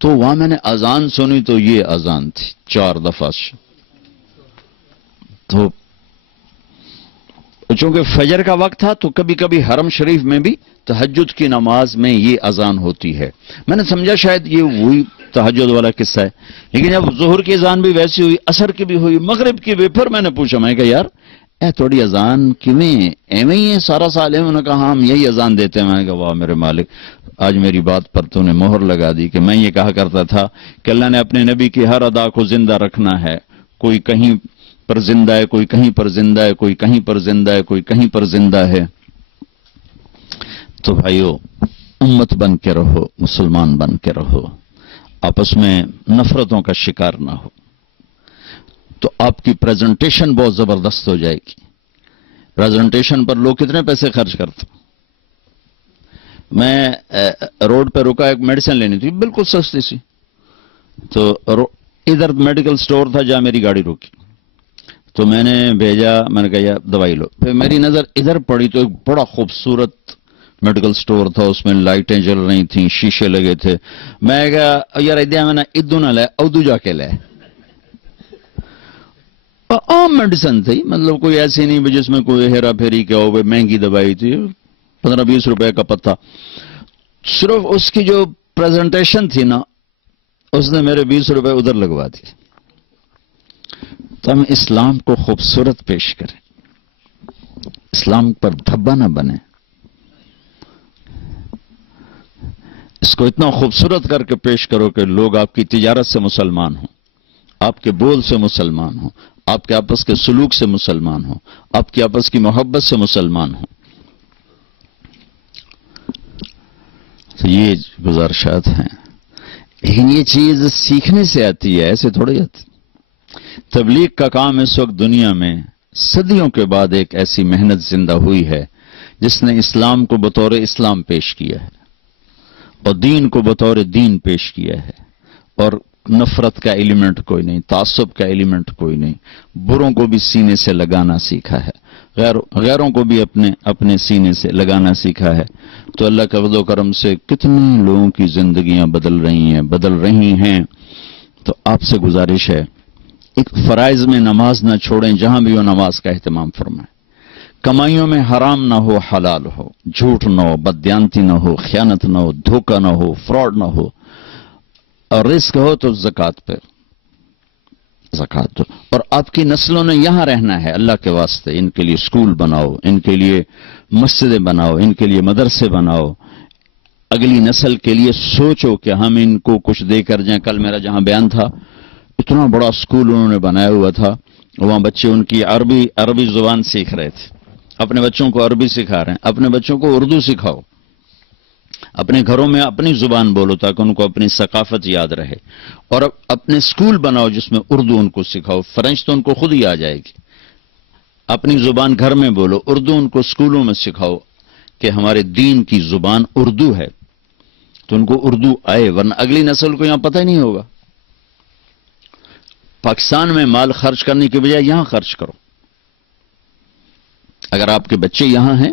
تو وہاں میں نے اذان سنی تو یہ اذان تھی 4 دفعہ۔ تو چونکہ فجر کا وقت تھا تو کبھی کبھی حرم شریف میں بھی تہجد کی نماز میں یہ اذان ہوتی ہے۔ میں نے سمجھا شاید یہ وہی تہجد والا قصہ ہے، لیکن جب ظہر کی اذان بھی ویسی ہوئی، عصر کی بھی ہوئی، مغرب کی بھی، پھر میں نے پوچھا، میں کہا یار اے تھوڑی اذان کیویں ایویں ہی ہے سارا سال؟ انہوں نے کہا ہم یہی اذان دیتے ہیں۔ میں نے کہا واہ میرے مالک، آج میری بات پر تو نے مہر لگا دی کہ میں یہ کہا کرتا تھا کہ اللہ نے اپنے نبی کی ہر ادا کو زندہ رکھنا ہے۔ کوئی کہیں پر زندہ ہے، کوئی کہیں پر زندہ ہے، کوئی کہیں پر زندہ ہے، کوئی کہیں پر زندہ ہے۔ تو بھائیو امت بن کے رہو، مسلمان بن کے رہو، آپس میں نفرتوں کا شکار نہ ہو، تو آپ کی پریزنٹیشن بہت زبردست ہو جائے گی۔ پریزنٹیشن پر لوگ کتنے پیسے خرچ کرتے؟ میں روڈ پہ رکا، ایک میڈیسن لینی تھی بالکل سستی سی، تو ادھر میڈیکل سٹور تھا جہاں میری گاڑی روکی، تو میں نے بھیجا، میں نے کہا یار دوائی لو. پھر میری نظر ادھر پڑی تو ایک بڑا خوبصورت میڈیکل سٹور تھا، اس میں لائٹیں جل رہی تھیں، شیشے لگے تھے. میں کہا یار ادھر میں نے ادو نہ لے ادو جا کے لے. عام میڈیسن تھی، مطلب کوئی ایسی نہیں جس میں کوئی ہیرا پھیری کیا ہو، مہنگی دوائی تھی، 15-20 روپے کا پتہ. صرف اس کی جو پریزنٹیشن تھی نا، اس نے میرے 20 روپے ادھر لگوا دیے. تو ہم اسلام کو خوبصورت پیش کریں، اسلام پر دھبا نہ بنے، اس کو اتنا خوبصورت کر کے پیش کرو کہ لوگ آپ کی تجارت سے مسلمان ہوں، آپ کے بول سے مسلمان ہوں، آپ کے آپس کے سلوک سے مسلمان ہوں، آپ کی آپس کی محبت سے مسلمان ہوں. تو یہ گزارشات ہیں، لیکن یہ چیز سیکھنے سے آتی ہے، ایسے تھوڑی آتی. تبلیغ کا کام اس وقت دنیا میں صدیوں کے بعد ایک ایسی محنت زندہ ہوئی ہے جس نے اسلام کو بطور اسلام پیش کیا ہے اور دین کو بطور دین پیش کیا ہے، اور نفرت کا ایلیمنٹ کوئی نہیں، تعصب کا ایلیمنٹ کوئی نہیں. بروں کو بھی سینے سے لگانا سیکھا ہے، غیروں کو بھی اپنے سینے سے لگانا سیکھا ہے. تو اللہ کا فضل و کرم سے کتنے لوگوں کی زندگیاں بدل رہی ہیں. تو آپ سے گزارش ہے، ایک فرائض میں نماز نہ چھوڑیں، جہاں بھی ہو نماز کا اہتمام فرمائیں. کمائیوں میں حرام نہ ہو، حلال ہو، جھوٹ نہ ہو، بددیانتی نہ ہو، خیانت نہ ہو، دھوکہ نہ ہو، فراڈ نہ ہو، اور رزق ہو تو زکوٰۃ پر زکوٰۃ دو. اور آپ کی نسلوں نے یہاں رہنا ہے، اللہ کے واسطے ان کے لیے سکول بناؤ، ان کے لیے مسجدیں بناؤ، ان کے لیے مدرسے بناؤ. اگلی نسل کے لیے سوچو کہ ہم ان کو کچھ دے کر جائیں. کل میرا جہاں بیان تھا، اتنا بڑا سکول انہوں نے بنایا ہوا تھا، وہاں بچے ان کی عربی زبان سیکھ رہے تھے. اپنے بچوں کو عربی سکھا رہے ہیں، اپنے بچوں کو اردو سکھاؤ، اپنے گھروں میں اپنی زبان بولو تاکہ ان کو اپنی ثقافت یاد رہے. اور اپنے سکول بناؤ جس میں اردو ان کو سکھاؤ. فرینچ تو ان کو خود ہی آ جائے گی. اپنی زبان گھر میں بولو، اردو ان کو سکولوں میں سکھاؤ کہ ہمارے دین کی زبان اردو ہے، تو ان کو اردو آئے، ورنہ اگلی نسل کو یہاں پتہ ہی نہیں ہوگا. پاکستان میں مال خرچ کرنے کے بجائے یہاں خرچ کرو. اگر آپ کے بچے یہاں ہیں،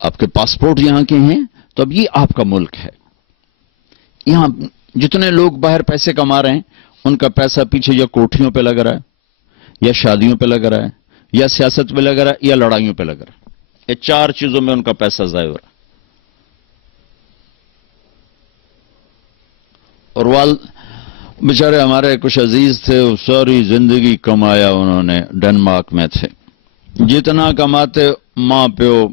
آپ کے پاسپورٹ یہاں کے ہیں، تو اب یہ آپ کا ملک ہے. یہاں جتنے لوگ باہر پیسے کما رہے ہیں، ان کا پیسہ پیچھے یا کوٹھیوں پہ لگ رہا ہے، یا شادیوں پہ لگ رہا ہے، یا سیاست پہ لگ رہا ہے، یا لڑائیوں پہ لگ رہا ہے. یہ 4 چیزوں میں ان کا پیسہ ضائع ہو رہا ہے. اور بیچارے ہمارے کچھ عزیز تھے، وہ ساری زندگی کمایا انہوں نے، ڈنمارک میں تھے. جتنا کماتے ماں پیو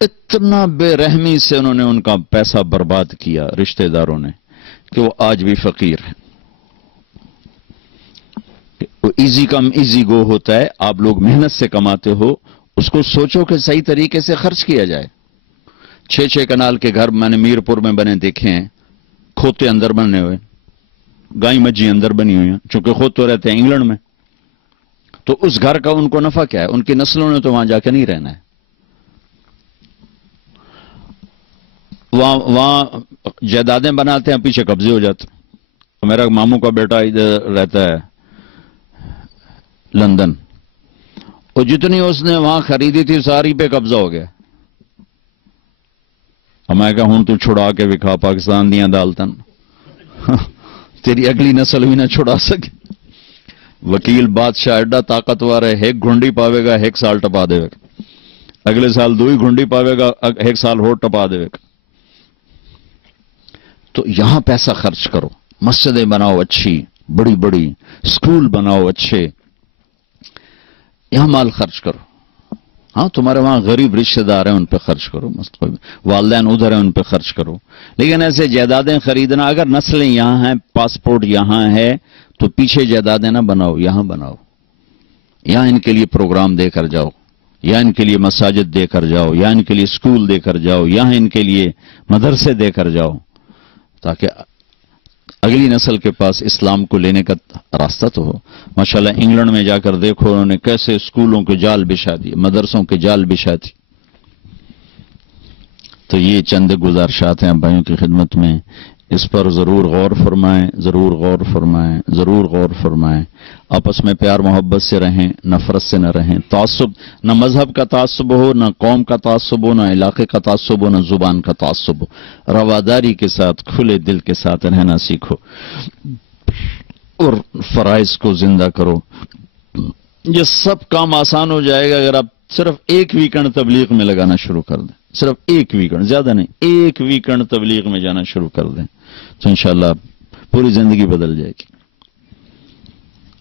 اتنا بے رحمی سے انہوں نے ان کا پیسہ برباد کیا رشتہ داروں نے، کہ وہ آج بھی فقیر ہیں. وہ ایزی کم ایزی گو ہوتا ہے. آپ لوگ محنت سے کماتے ہو، اس کو سوچو کہ صحیح طریقے سے خرچ کیا جائے. 6 کنال کے گھر میں نے میرپور میں بنے دیکھے ہیں، کھوتے اندر بنے ہوئے، گائے مجھی اندر بنی ہوئی ہیں، چونکہ خود تو رہتے ہیں انگلینڈ میں. تو اس گھر کا ان کو نفع کیا ہے؟ ان کی نسلوں نے تو وہاں جا کے نہیں رہنا ہے. وہاں جائیدادیں بناتے ہیں، پیچھے قبضے ہو جاتے. میرا ماموں کا بیٹا ادھر رہتا ہے لندن، اور جتنی اس نے وہاں خریدی تھی ساری پہ قبضہ ہو گیا. میں کہا ہوں تو چھڑا کے وکھا پاکستان دیا عدالتاں، تیری اگلی نسل بھی نہ چھڑا سکے. وکیل بادشاہ ایڈا طاقتور ہے، ایک گھنڈی پاوے گا 1 سال ٹپا دے گا، اگلے سال 2 گھنڈی پاوے گا 1 سال ہو ٹپا دے گا. تو یہاں پیسہ خرچ کرو، مسجدیں بناؤ اچھی بڑی بڑی، سکول بناؤ اچھے، یہاں مال خرچ کرو. ہاں تمہارے وہاں غریب رشتہ دار ہیں، ان پہ خرچ کرو، والدین ادھر ہیں ان پہ خرچ کرو. لیکن ایسے جائیدادیں خریدنا، اگر نسلیں یہاں ہیں، پاسپورٹ یہاں ہے، تو پیچھے جائیدادیں نہ بناؤ، یہاں بناؤ. یہاں ان کے لیے پروگرام دے کر جاؤ، یا ان کے لیے مساجد دے کر جاؤ، یا ان کے لیے سکول دے کر جاؤ، یہاں ان کے لیے مدرسے دے کر جاؤ، تاکہ اگلی نسل کے پاس اسلام کو لینے کا راستہ تو ہو. ماشاءاللہ انگلینڈ میں جا کر دیکھو انہوں نے کیسے اسکولوں کے جال بچھا دیے، مدرسوں کے جال بچھا دی. تو یہ چند گزارشات ہیں بھائیوں کی خدمت میں، اس پر ضرور غور فرمائیں، ضرور غور فرمائیں، ضرور غور فرمائیں۔ آپس میں پیار محبت سے رہیں، نفرت سے نہ رہیں۔ تعصب، نہ مذہب کا تعصب ہو، نہ قوم کا تعصب ہو، نہ علاقے کا تعصب ہو، نہ زبان کا تعصب ہو۔ رواداری کے ساتھ، کھلے دل کے ساتھ رہنا سیکھو اور فرائض کو زندہ کرو۔ یہ سب کام آسان ہو جائے گا اگر آپ صرف ایک ویکنڈ تبلیغ میں لگانا شروع کر دیں، صرف ایک ویکنڈ، زیادہ نہیں، ایک ویکنڈ تبلیغ میں جانا شروع کر دیں تو انشاءاللہ پوری زندگی بدل جائے گی۔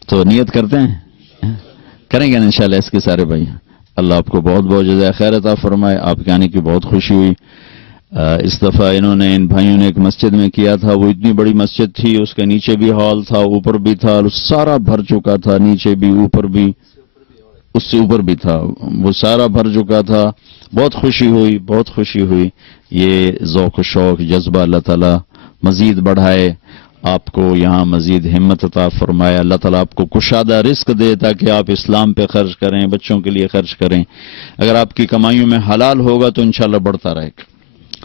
تو نیت کرتے ہیں، کریں گے انشاءاللہ اس کے سارے بھائی۔ اللہ آپ کو بہت بہت جزائے خیر عطا فرمائے۔ آپ کے آنے کی بہت خوشی ہوئی۔ اس دفعہ ان بھائیوں نے ایک مسجد میں کیا تھا، وہ اتنی بڑی مسجد تھی، اس کے نیچے بھی ہال تھا، اوپر بھی تھا، سارا بھر چکا تھا، نیچے بھی اوپر بھی، اس سے اوپر بھی تھا، وہ سارا بھر چکا تھا۔ بہت خوشی ہوئی، بہت خوشی ہوئی۔ یہ ذوق و شوق جذبہ اللہ تعالیٰ مزید بڑھائے، آپ کو یہاں مزید ہمت عطا فرمائے، اللہ تعالیٰ آپ کو کشادہ رزق دے تاکہ آپ اسلام پہ خرچ کریں، بچوں کے لیے خرچ کریں۔ اگر آپ کی کمائیوں میں حلال ہوگا تو انشاءاللہ بڑھتا رہے گا،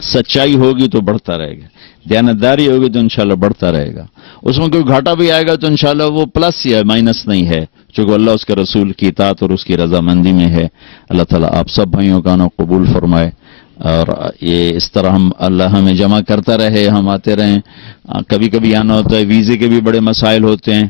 سچائی ہوگی تو بڑھتا رہے گا، دیانتداری ہوگی تو انشاءاللہ بڑھتا رہے گا۔ اس میں کوئی گھاٹا بھی آئے گا تو انشاءاللہ وہ پلس ہی ہے، مائنس نہیں ہے، چونکہ اللہ اس کے رسول کی اطاعت اور اس کی رضامندی میں ہے۔ اللہ تعالیٰ آپ سب بھائیوں کا قبول فرمائے، اور یہ اس طرح اللہ ہمیں جمع کرتا رہے، ہم آتے رہیں۔ کبھی کبھی آنا ہوتا ہے، ویزے کے بھی بڑے مسائل ہوتے ہیں،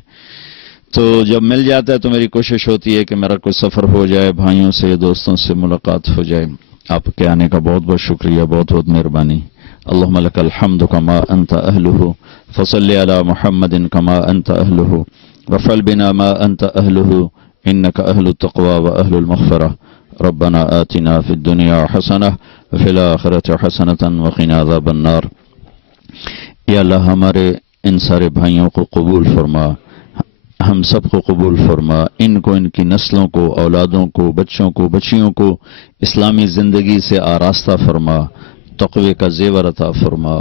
تو جب مل جاتا ہے تو میری کوشش ہوتی ہے کہ میرا کوئی سفر ہو جائے، بھائیوں سے دوستوں سے ملاقات ہو جائے۔ آپ کے آنے کا بہت بہت شکریہ، بہت بہت مہربانی۔ اللہم لک الحمد کما انت اہلہ فصلی علی محمد کما انت اہلہ وفعل بنا ما انت اہلہ انک اہل التقوی و اہل المغفرہ۔ ربنا آتنا فی الدنیا حسنہ وفی الآخرۃ حسنۃ وقنا عذاب النار۔ یا اللہ ہمارے ان سارے بھائیوں کو قبول فرما، ہم سب کو قبول فرما، ان کو، ان کی نسلوں کو، اولادوں کو، بچوں کو، بچیوں کو اسلامی زندگی سے آراستہ فرما، تقوی کا زیور عطا فرما،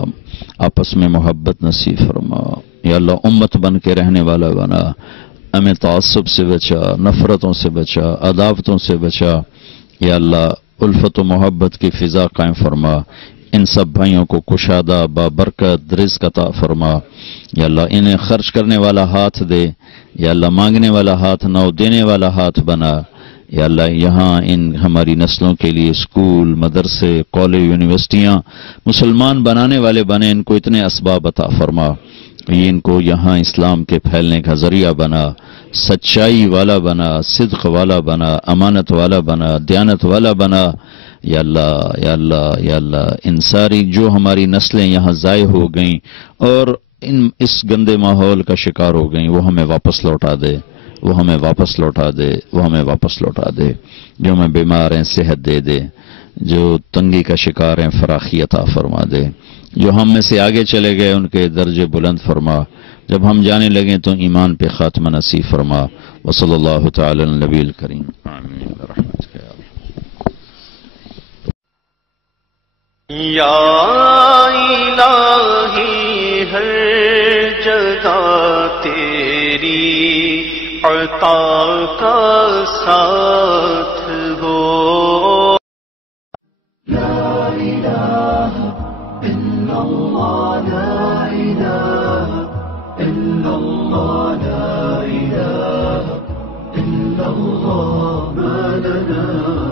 آپس میں محبت نصیب فرما۔ یا اللہ امت بن کے رہنے والا بنا، ہمیں تعصب سے بچا، نفرتوں سے بچا، عداوتوں سے بچا۔ یا اللہ الفت و محبت کی فضا قائم فرما، ان سب بھائیوں کو کشادہ بابرکت رزق عطا فرما۔ یا اللہ انہیں خرچ کرنے والا ہاتھ دے، یا اللہ مانگنے والا ہاتھ نہ ہو، دینے والا ہاتھ بنا۔ یا اللہ یہاں ان ہماری نسلوں کے لیے اسکول، مدرسے، کالج، یونیورسٹیاں مسلمان بنانے والے بنے، ان کو اتنے اسباب عطا فرما، یہ ان کو یہاں اسلام کے پھیلنے کا ذریعہ بنا، سچائی والا بنا، صدق والا بنا، امانت والا بنا، دیانت والا بنا۔ یا اللہ، یا اللہ، یا اللہ ان ساری جو ہماری نسلیں یہاں ضائع ہو گئیں اور اس گندے ماحول کا شکار ہو گئیں، وہ ہمیں واپس لوٹا دے، وہ ہمیں واپس لوٹا دے، وہ ہمیں واپس لوٹا دے۔ جو ہمیں بیمار ہیں صحت دے دے، جو تنگی کا شکار ہیں فراخی عطا فرما دے، جو ہم میں سے آگے چلے گئے ان کے درجے بلند فرما، جب ہم جانے لگیں تو ایمان پہ خاتمہ نصیب فرما۔ وصلی اللہ تعالی علی النبی الکریم، آمین برحمتک یا اللہ۔ یا الہی ہر جگہ تیری عطا کا ساتھ ہو۔ لا إله إلا الله، لا إله إلا الله، لا إله إلا الله، ما لنا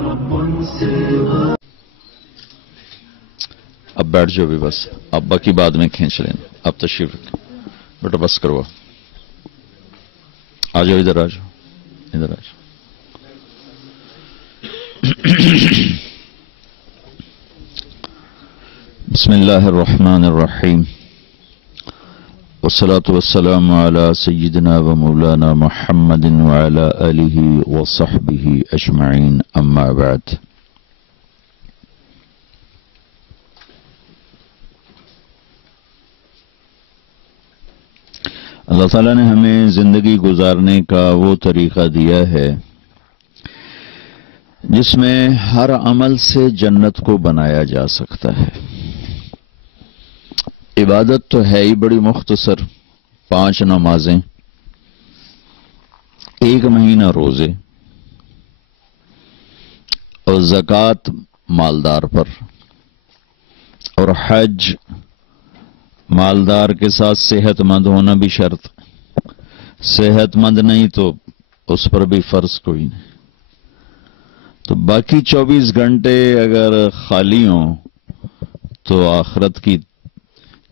رب سواه۔ اب بیٹھ جاؤ بھی بس، اب باقی بعد میں کھینچ لیں، اب تشریف رکھیں بیٹا، بس کروا، آ جاؤ ادھر، آ جاؤ ادھر، آ جاؤ۔ بسم اللہ الرحمن الرحیم، والصلاة والسلام على سیدنا و مولانا محمد وعلى آلہ وصحبہ اجمعین، اما بعد۔ اللہ تعالیٰ نے ہمیں زندگی گزارنے کا وہ طریقہ دیا ہے جس میں ہر عمل سے جنت کو بنایا جا سکتا ہے۔ عبادت تو ہے ہی بڑی مختصر، 5 نمازیں، 1 مہینہ روزے اور زکوٰۃ مالدار پر، اور حج مالدار کے ساتھ صحت مند ہونا بھی شرط، صحت مند نہیں تو اس پر بھی فرض کوئی نہیں. تو باقی 24 گھنٹے اگر خالی ہوں تو آخرت کی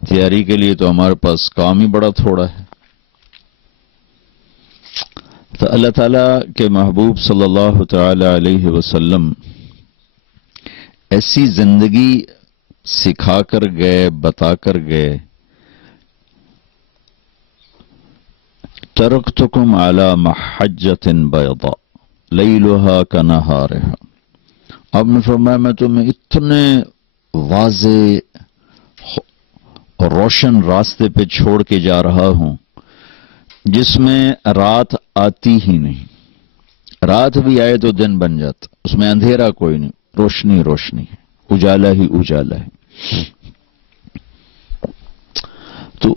تیاری کے لیے تو ہمارے پاس کام ہی بڑا تھوڑا ہے. تو اللہ تعالیٰ کے محبوب صلی اللہ تعالی علیہ وسلم ایسی زندگی سکھا کر گئے، بتا کر گئے. ترکتکم علی محجۃ بیضاء لیلها کنہارہا. آپ نے فرمایا میں تمہیں اتنے واضح اور روشن راستے پہ چھوڑ کے جا رہا ہوں جس میں رات آتی ہی نہیں. رات بھی آئے تو دن بن جاتا، اس میں اندھیرا کوئی نہیں، روشنی روشنی ہے، اجالا ہی اجالا ہے. تو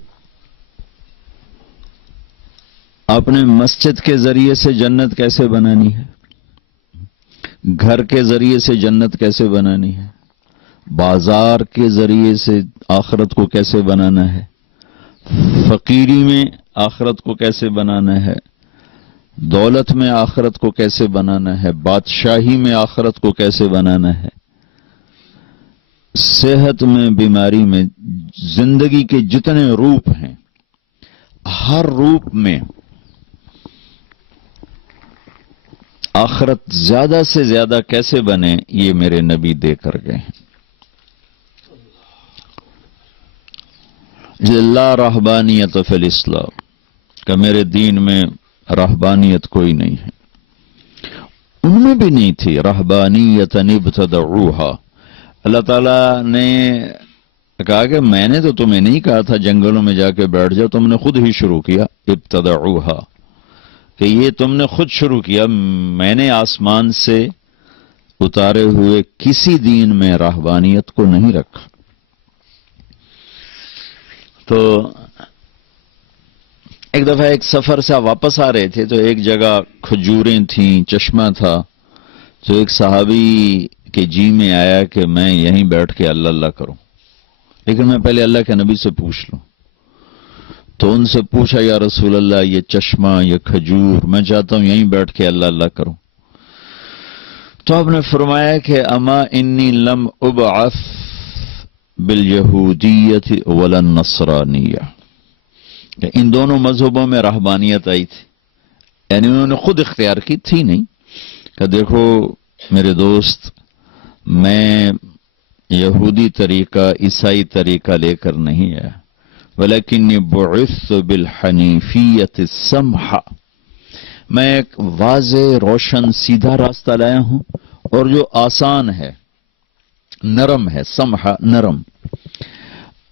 آپ نے مسجد کے ذریعے سے جنت کیسے بنانی ہے، گھر کے ذریعے سے جنت کیسے بنانی ہے، بازار کے ذریعے سے آخرت کو کیسے بنانا ہے، فقیری میں آخرت کو کیسے بنانا ہے، دولت میں آخرت کو کیسے بنانا ہے، بادشاہی میں آخرت کو کیسے بنانا ہے، صحت میں، بیماری میں، زندگی کے جتنے روپ ہیں ہر روپ میں آخرت زیادہ سے زیادہ کیسے بنے، یہ میرے نبی دے کر گئے ہیں. لا رہبانیت فی الاسلام کہ میرے دین میں رہبانیت کوئی نہیں ہے. ان میں بھی نہیں تھی. رہبانیت ابتدعوها. اللہ تعالیٰ نے کہا کہ میں نے تو تمہیں نہیں کہا تھا جنگلوں میں جا کے بیٹھ جاؤ، تم نے خود ہی شروع کیا. ابتدعوها کہ یہ تم نے خود شروع کیا. میں نے آسمان سے اتارے ہوئے کسی دین میں رہبانیت کو نہیں رکھا. تو ایک دفعہ ایک سفر سے واپس آ رہے تھے تو ایک جگہ کھجوریں تھیں، چشمہ تھا. تو ایک صحابی کے جی میں آیا کہ میں یہیں بیٹھ کے اللہ اللہ کروں، لیکن میں پہلے اللہ کے نبی سے پوچھ لوں. تو ان سے پوچھا یا رسول اللہ یہ چشمہ، یہ کھجور، میں چاہتا ہوں یہیں بیٹھ کے اللہ اللہ کروں. تو آپ نے فرمایا کہ اما انی لم ابعث بالیہودیت ولا النصرانیہ. کہ ان دونوں مذہبوں میں رہبانیت آئی تھی، یعنی انہوں نے خود اختیار کی تھی نہیں کہ دیکھو میرے دوست میں یہودی طریقہ، عیسائی طریقہ لے کر نہیں آیا، ولیکنی بعثت بالحنیفیت السمحہ. میں ایک واضح روشن سیدھا راستہ لایا ہوں اور جو آسان ہے، نرم ہے. سمحہ نرم.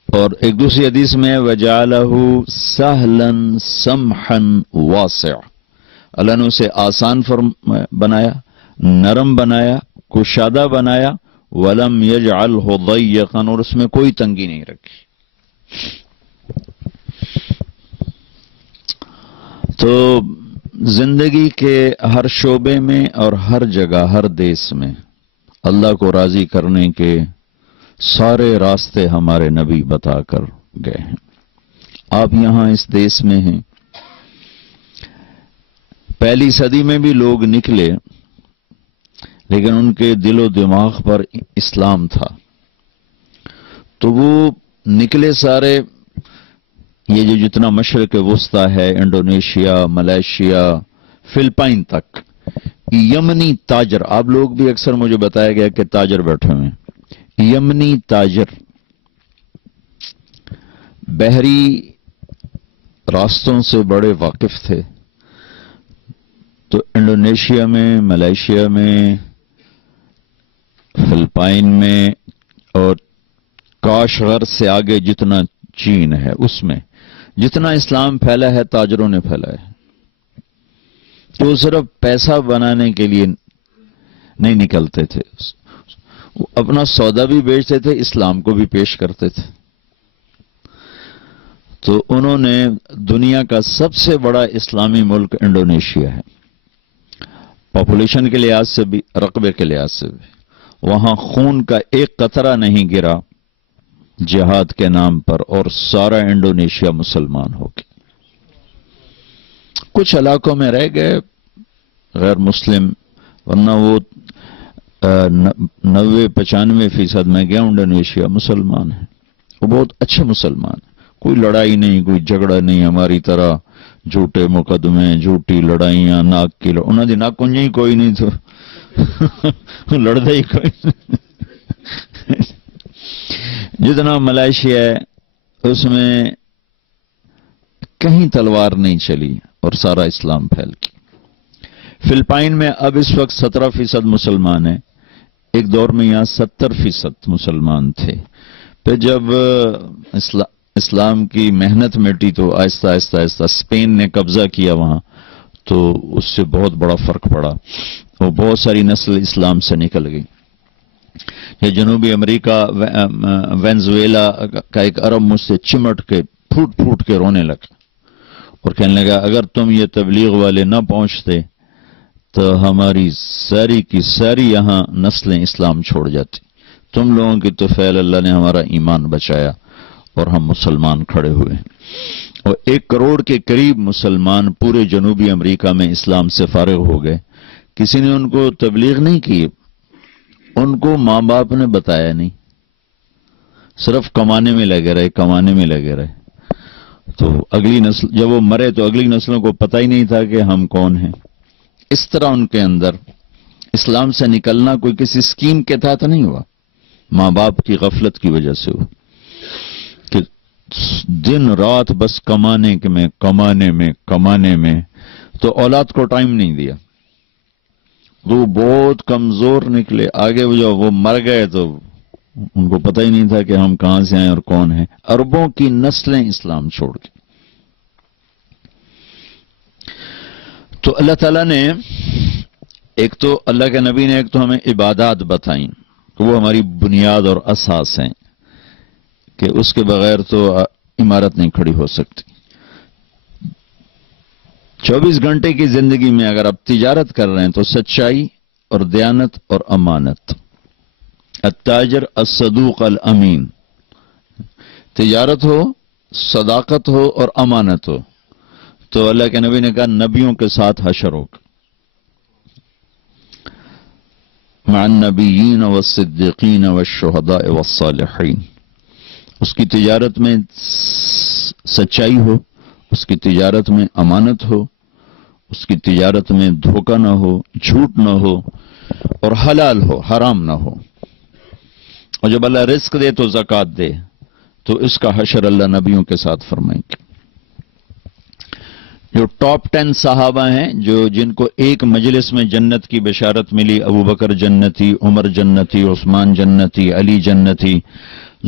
اور ایک دوسری حدیث میں وَجَعَلَهُ سَهْلًا سَمْحًا وَاسِعًا. اللہ نے اسے آسان بنایا، نرم بنایا، کشادہ بنایا. وَلَمْ يَجْعَلْهُ ضَيِّقًا. اور اس میں کوئی تنگی نہیں رکھی. تو زندگی کے ہر شعبے میں اور ہر جگہ، ہر دیس میں اللہ کو راضی کرنے کے سارے راستے ہمارے نبی بتا کر گئے ہیں. آپ یہاں اس دیس میں ہیں، پہلی صدی میں بھی لوگ نکلے لیکن ان کے دل و دماغ پر اسلام تھا. تو وہ نکلے سارے، یہ جو جتنا مشرق وسطی ہے، انڈونیشیا، ملائیشیا، فلپائن تک، یمنی تاجر. آپ لوگ بھی اکثر مجھے بتایا گیا کہ تاجر بیٹھے ہوئے ہیں. یمنی تاجر بحری راستوں سے بڑے واقف تھے. تو انڈونیشیا میں، ملائیشیا میں، فلپائن میں اور کاشغر سے آگے جتنا چین ہے، اس میں جتنا اسلام پھیلا ہے تاجروں نے پھیلا ہے. تو صرف پیسہ بنانے کے لیے نہیں نکلتے تھے، اپنا سودا بھی بیچتے تھے، اسلام کو بھی پیش کرتے تھے. تو انہوں نے دنیا کا سب سے بڑا اسلامی ملک انڈونیشیا ہے، پاپولیشن کے لحاظ سے بھی، رقبے کے لحاظ سے بھی. وہاں خون کا ایک قطرہ نہیں گرا جہاد کے نام پر، اور سارا انڈونیشیا مسلمان ہو گیا۔ کچھ علاقوں میں رہ گئے غیر مسلم، ورنہ وہ 90-95% میں گیا انڈونیشیا مسلمان ہے، وہ بہت اچھے مسلمان ہیں، کوئی لڑائی نہیں، کوئی جھگڑا نہیں ہماری طرح، جھوٹے مقدمے، جھوٹی لڑائیاں، ناک کی انہوں دی ناک کنجی ہی کوئی نہیں تو لڑتا ہی کوئی نہیں۔ جتنا ملائیشیا ہے اس میں کہیں تلوار نہیں چلی اور سارا اسلام پھیل گیا۔ فلپائن میں اب اس وقت 17% مسلمان ہیں، ایک دور میں یہاں 70% مسلمان تھے، پھر جب اسلام کی محنت مٹی تو آہستہ آہستہ آہستہ اسپین نے قبضہ کیا وہاں، تو اس سے بہت بڑا فرق پڑا اور بہت ساری نسل اسلام سے نکل گئی۔ یہ جنوبی امریکہ وینزویلا کا ایک عرب مجھ سے چمٹ کے پھوٹ پھوٹ کے رونے لگا اور کہنے لگا اگر تم یہ تبلیغ والے نہ پہنچتے تو ہماری ساری کی ساری یہاں نسلیں اسلام چھوڑ جاتی، تم لوگوں کی تو فعل اللہ نے ہمارا ایمان بچایا اور ہم مسلمان کھڑے ہوئے، اور 1 کروڑ کے قریب مسلمان پورے جنوبی امریکہ میں اسلام سے فارغ ہو گئے۔ کسی نے ان کو تبلیغ نہیں کی، ان کو ماں باپ نے بتایا نہیں، صرف کمانے میں لگے رہے، تو اگلی نسل جب وہ مرے تو اگلی نسلوں کو پتہ ہی نہیں تھا کہ ہم کون ہیں۔ اس طرح ان کے اندر اسلام سے نکلنا کوئی کسی اسکیم کے تحت نہیں ہوا، ماں باپ کی غفلت کی وجہ سے ہوا کہ دن رات بس کمانے میں تو اولاد کو ٹائم نہیں دیا، وہ بہت کمزور نکلے، آگے وہ مر گئے تو ان کو پتہ ہی نہیں تھا کہ ہم کہاں سے آئے اور کون ہیں۔ اربوں کی نسلیں اسلام چھوڑ گئی۔ تو اللہ تعالیٰ نے ایک تو اللہ کے نبی نے ایک تو ہمیں عبادات بتائیں کہ وہ ہماری بنیاد اور اساس ہیں کہ اس کے بغیر تو عمارت نہیں کھڑی ہو سکتی۔ 24 گھنٹے کی زندگی میں اگر آپ تجارت کر رہے ہیں تو سچائی اور دیانت اور امانت، التاجر الصدوق الامین، تجارت ہو، صداقت ہو اور امانت ہو، تو اللہ کے نبی نے کہا نبیوں کے ساتھ حشر ہوگا، مع النبیین والصدیقین والشہداء والصالحین۔ اس کی تجارت میں سچائی ہو، اس کی تجارت میں امانت ہو، اس کی تجارت میں دھوکہ نہ ہو، جھوٹ نہ ہو، اور حلال ہو، حرام نہ ہو، اور جب اللہ رزق دے تو زکوٰۃ دے، تو اس کا حشر اللہ نبیوں کے ساتھ فرمائیں گے۔ جو ٹاپ 10 صحابہ ہیں جن کو ایک مجلس میں جنت کی بشارت ملی، ابو بکر جنتی، عمر جنتی، عثمان جنتی، علی جنتی،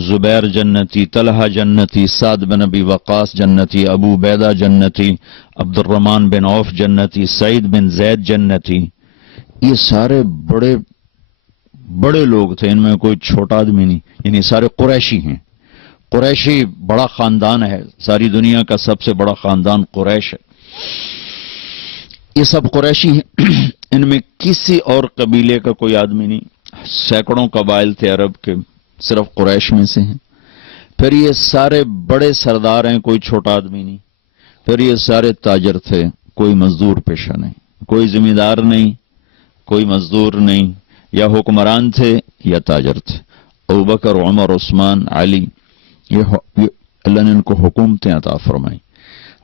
زبیر جنتی، طلحہ جنتی، سعد بن ابی وقاص جنتی، ابو عبیدہ جنتی، عبد الرحمن بن عوف جنتی، سعید بن زید جنتی، یہ سارے بڑے لوگ تھے، ان میں کوئی چھوٹا آدمی نہیں، یعنی سارے قریشی ہیں۔ قریشی بڑا خاندان ہے، ساری دنیا کا سب سے بڑا خاندان قریش ہے، یہ سب قریشی ہیں، ان میں کسی اور قبیلے کا کوئی آدمی نہیں، سینکڑوں قبائل تھے عرب کے، صرف قریش میں سے ہیں۔ پھر یہ سارے بڑے سردار ہیں، کوئی چھوٹا آدمی نہیں۔ پھر یہ سارے تاجر تھے، کوئی مزدور پیشہ نہیں، کوئی ذمہ دار نہیں، کوئی مزدور نہیں، یا حکمران تھے یا تاجر تھے۔ ابو بکر، عمر، عثمان، علی، یہ اللہ نے ان کو حکومتیں عطا فرمائیں۔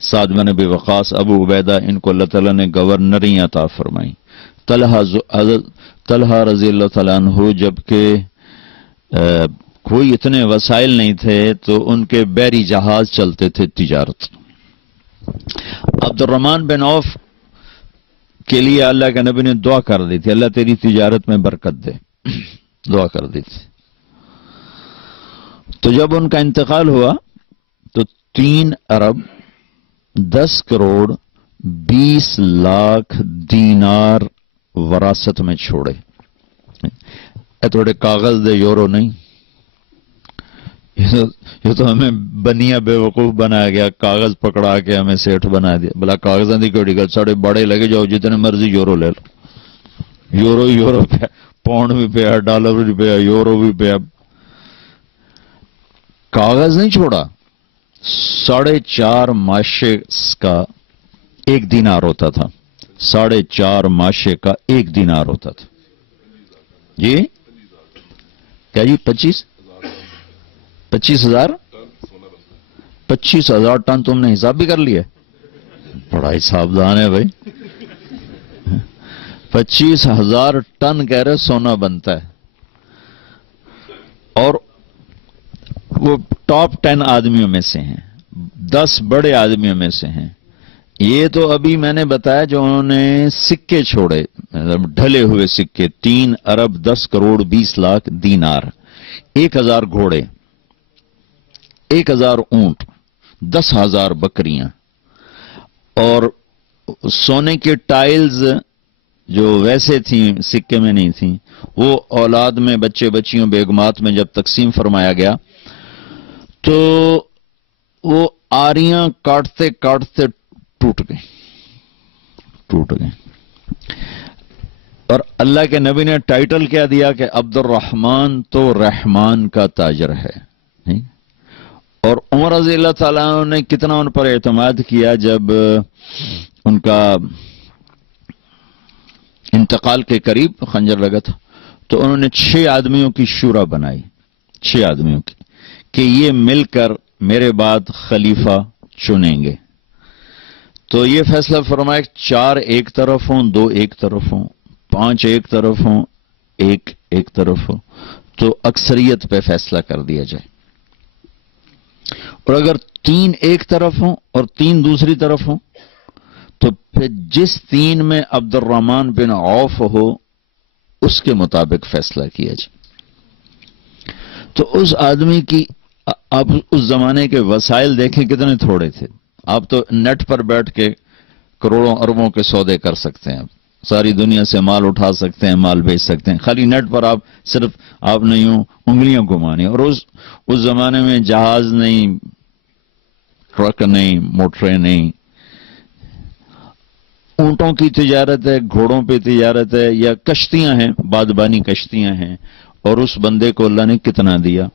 سعد بن ابی وقاص، ابو عبیدہ، ان کو اللہ تعالیٰ نے گورنری عطا فرمائی۔ طلحہ رضی اللہ تعالیٰ عنہ جبکہ کوئی اتنے وسائل نہیں تھے تو ان کے بحری جہاز چلتے تھے تجارت۔ عبد الرحمن بن عوف کے لیے اللہ کے نبی نے دعا کر دی تھی، اللہ تیری تجارت میں برکت دے، دعا کر دی تھی۔ تو جب ان کا انتقال ہوا تو 3 ارب 10 کروڑ 20 لاکھ دینار وراثت میں چھوڑے۔ تھوڑے کاغذ دے یورو نہیں، یہ تو ہمیں بنیا بے وقوف بنا گیا، کاغذ پکڑا کے ہمیں سیٹھ بنا دیا۔ بلا کاغذاں دی کوئی گل، ساڑے بڑے لگے جاؤ جتنے مرضی یورو لے لو، یورو پہ، پاؤنڈ بھی پیا، ڈالر بھی پیا، یورو بھی پیا۔ کاغذ نہیں چھوڑا، 4.5 ماشے کا 1 دینار ہوتا تھا، 4.5 ماشے کا 1 دینار ہوتا تھا. جی کیا جی 25,000 ٹن تم نے حساب بھی کر لیا؟ بڑا حسابدان ہے بھائی. 25,000 ٹن کہہ رہے سونا بنتا ہے، اور وہ ٹاپ 10 آدمیوں میں سے ہیں، 10 بڑے آدمیوں میں سے ہیں. یہ تو ابھی میں نے بتایا جو انہوں نے سکے چھوڑے، ڈھلے ہوئے سکے، 3 ارب 10 کروڑ 20 لاکھ دینار، 1,000 گھوڑے، 1,000 اونٹ، 10,000 بکریاں، اور سونے کے ٹائلز جو ویسے تھیں سکے میں نہیں تھیں، وہ اولاد میں، بچے بچیوں بیگمات میں جب تقسیم فرمایا گیا تو وہ آریاں کاٹتے کاٹتے ٹوٹ گئے. اور اللہ کے نبی نے ٹائٹل کیا دیا کہ عبد الرحمن تو رحمان کا تاجر ہے. اور عمر رضی اللہ تعالیٰ عنہ نے کتنا ان پر اعتماد کیا جب ان کا انتقال کے قریب خنجر لگا تھا تو انہوں نے 6 آدمیوں کی شورا بنائی، 6 آدمیوں کی، کہ یہ مل کر میرے بعد خلیفہ چنیں گے. تو یہ فیصلہ فرمایا 4 ایک طرف ہوں، 2 ایک طرف ہوں، 5 ایک طرف ہوں، 1 ایک طرف ہو، تو اکثریت پہ فیصلہ کر دیا جائے. اور اگر 3 ایک طرف ہوں اور 3 دوسری طرف ہوں تو پھر جس 3 میں عبد الرحمن بن عوف ہو اس کے مطابق فیصلہ کیا جائے. تو اس آدمی کی، آپ اس زمانے کے وسائل دیکھیں کتنے تھوڑے تھے. آپ تو نیٹ پر بیٹھ کے کروڑوں اربوں کے سودے کر سکتے ہیں، ساری دنیا سے مال اٹھا سکتے ہیں، مال بیچ سکتے ہیں. خالی نیٹ پر آپ نے یوں انگلیاں گھمانی. اور اس زمانے میں جہاز نہیں، ٹرک نہیں، موٹریں نہیں، اونٹوں کی تجارت ہے، گھوڑوں پہ تجارت ہے، یا کشتیاں ہیں، بادبانی کشتیاں ہیں. اور اس بندے کو اللہ نے کتنا دیا،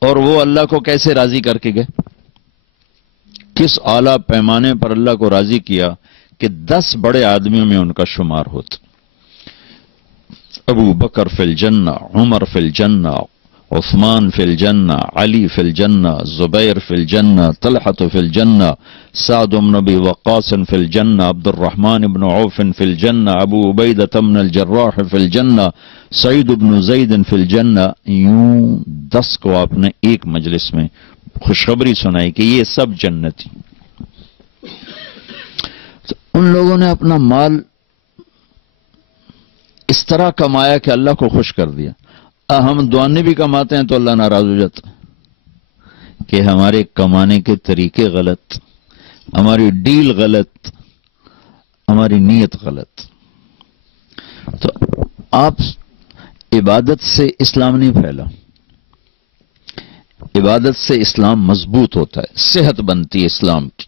اور وہ اللہ کو کیسے راضی کر کے گئے، کس اعلیٰ پیمانے پر اللہ کو راضی کیا کہ 10 بڑے آدمیوں میں ان کا شمار ہوتا. ابو بکر فی الجنہ، عمر فی الجنہ، عثمان فی الجنہ، علی فی الجنہ، زبیر فی الجنہ، طلحۃ فی الجنہ، سعد بن ابی وقاص فی الجنہ، عبد الرحمن بن عوف فی الجنہ، ابو عبیدہ بن الجراح فی الجنہ، سعید بن زید فی الجنہ. یوں 10 کو آپ نے ایک مجلس میں خوشخبری سنائی کہ یہ سب جنتی. تو ان لوگوں نے اپنا مال اس طرح کمایا کہ اللہ کو خوش کر دیا. ہم دعانے بھی کماتے ہیں تو اللہ ناراض ہو جاتا کہ ہمارے کمانے کے طریقے غلط، ہماری ڈیل غلط، ہماری نیت غلط. تو آپ عبادت سے اسلام نہیں پھیلا، عبادت سے اسلام مضبوط ہوتا ہے، صحت بنتی ہے اسلام کی.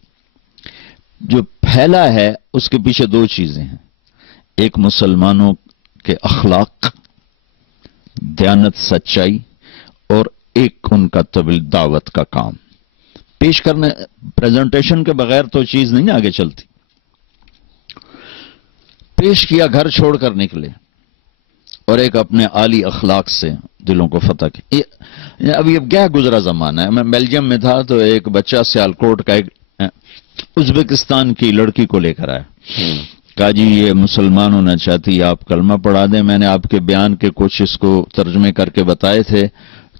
جو پھیلا ہے اس کے پیچھے 2 چیزیں ہیں، ایک مسلمانوں کے اخلاق، دیانت، سچائی، اور ایک ان کا دعوت کا کام پیش کرنے. پریزنٹیشن کے بغیر تو چیز نہیں آگے چلتی. پیش کیا، گھر چھوڑ کر نکلے، اور ایک اپنے عالی اخلاق سے دلوں کو فتح کی. ابھی اب کیا گزرا زمانہ ہے. میں بیلجیم میں تھا تو ایک بچہ سیالکوٹ کا ایک ازبکستان کی لڑکی کو لے کر آیا، کہا جی یہ مسلمان ہونا چاہتی، آپ کلمہ پڑھا دیں. میں نے آپ کے بیان کے کچھ اس کو ترجمے کر کے بتائے تھے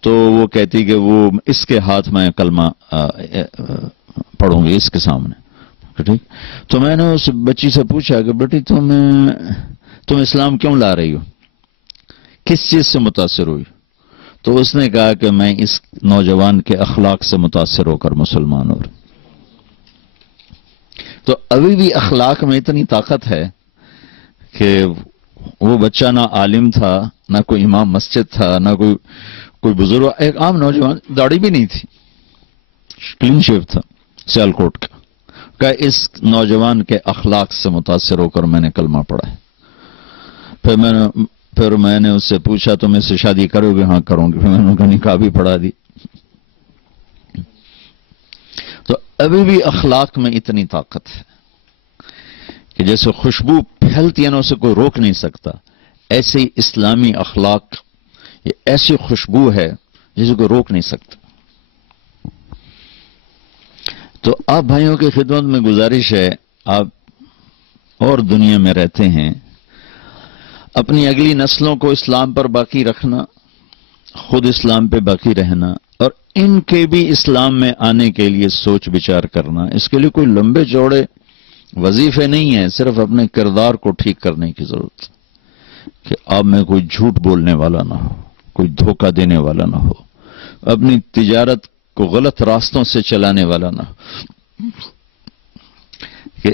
تو وہ کہتی کہ وہ اس کے ہاتھ میں کلمہ پڑھوں گی اس کے سامنے. ٹھیک. تو میں نے اس بچی سے پوچھا کہ بیٹی تم اسلام کیوں لا رہی ہو، کس چیز سے متاثر ہوئی؟ تو اس نے کہا کہ میں اس نوجوان کے اخلاق سے متاثر ہو کر مسلمان ہو رہا. تو ابھی بھی اخلاق میں اتنی طاقت ہے کہ وہ بچہ نہ عالم تھا، نہ کوئی امام مسجد تھا، نہ کوئی بزرگ، ایک عام نوجوان، داڑھی بھی نہیں تھی، کلین شیو تھا، سیالکوٹ کا. کہ اس نوجوان کے اخلاق سے متاثر ہو کر میں نے کلمہ پڑھا ہے. پھر میں نے اس سے پوچھا تم اس سے شادی کرو گے؟ ہاں کروں گی. پھر میں نے ان کا نکاح بھی پڑھا دی. ابھی بھی اخلاق میں اتنی طاقت ہے کہ جیسے خوشبو پھیلتی ہے نا اسے کوئی روک نہیں سکتا، ایسے ہی اسلامی اخلاق یہ ایسی خوشبو ہے جسے کوئی روک نہیں سکتا۔ تو آپ بھائیوں کی خدمت میں گزارش ہے، آپ اور دنیا میں رہتے ہیں، اپنی اگلی نسلوں کو اسلام پر باقی رکھنا، خود اسلام پہ باقی رہنا، اور ان کے بھی اسلام میں آنے کے لیے سوچ بچار کرنا۔ اس کے لیے کوئی لمبے چوڑے وظیفے نہیں ہیں، صرف اپنے کردار کو ٹھیک کرنے کی ضرورت کہ آپ میں کوئی جھوٹ بولنے والا نہ ہو، کوئی دھوکہ دینے والا نہ ہو، اپنی تجارت کو غلط راستوں سے چلانے والا نہ ہو، کہ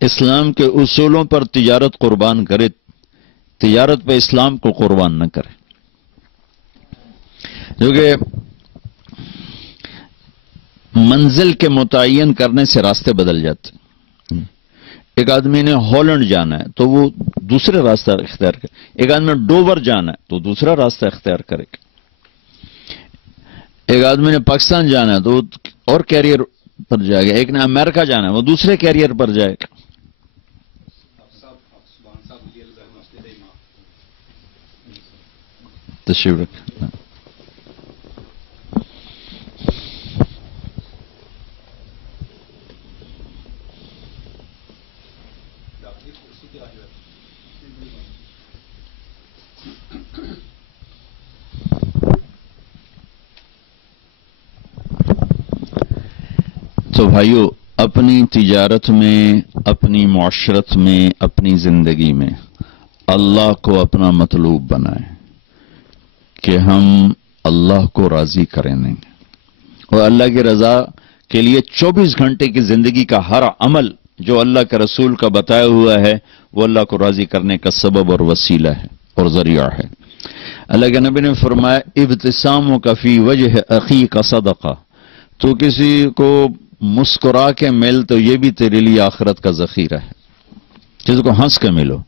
اسلام کے اصولوں پر تجارت قربان کرے، تجارت پہ اسلام کو قربان نہ کرے۔ کیونکہ منزل کے متعین کرنے سے راستے بدل جاتے ہیں۔ ایک آدمی نے ہالینڈ جانا ہے تو وہ دوسرے راستہ اختیار کرے، ایک آدمی نے ڈوور جانا ہے تو دوسرا راستہ اختیار کرے گا، ایک آدمی نے پاکستان جانا ہے تو وہ اور کیریئر پر جائے گا، ایک نے امریکہ جانا ہے وہ دوسرے کیریئر پر جائے گا۔ تشریف رکھیں۔ تو بھائیو، اپنی تجارت میں، اپنی معاشرت میں، اپنی زندگی میں اللہ کو اپنا مطلوب بنائیں کہ ہم اللہ کو راضی کریں گے، اور اللہ کی رضا کے لیے 24 گھنٹے کی زندگی کا ہر عمل جو اللہ کے رسول کا بتایا ہوا ہے وہ اللہ کو راضی کرنے کا سبب اور وسیلہ ہے اور ذریعہ ہے۔ اللہ کے نبی نے فرمایا ابتساموں کا فی وجہ اخی کا صدقہ، تو کسی کو مسکرا کے مل تو یہ بھی تیرے لیے آخرت کا ذخیرہ ہے، جس کو ہنس کے ملو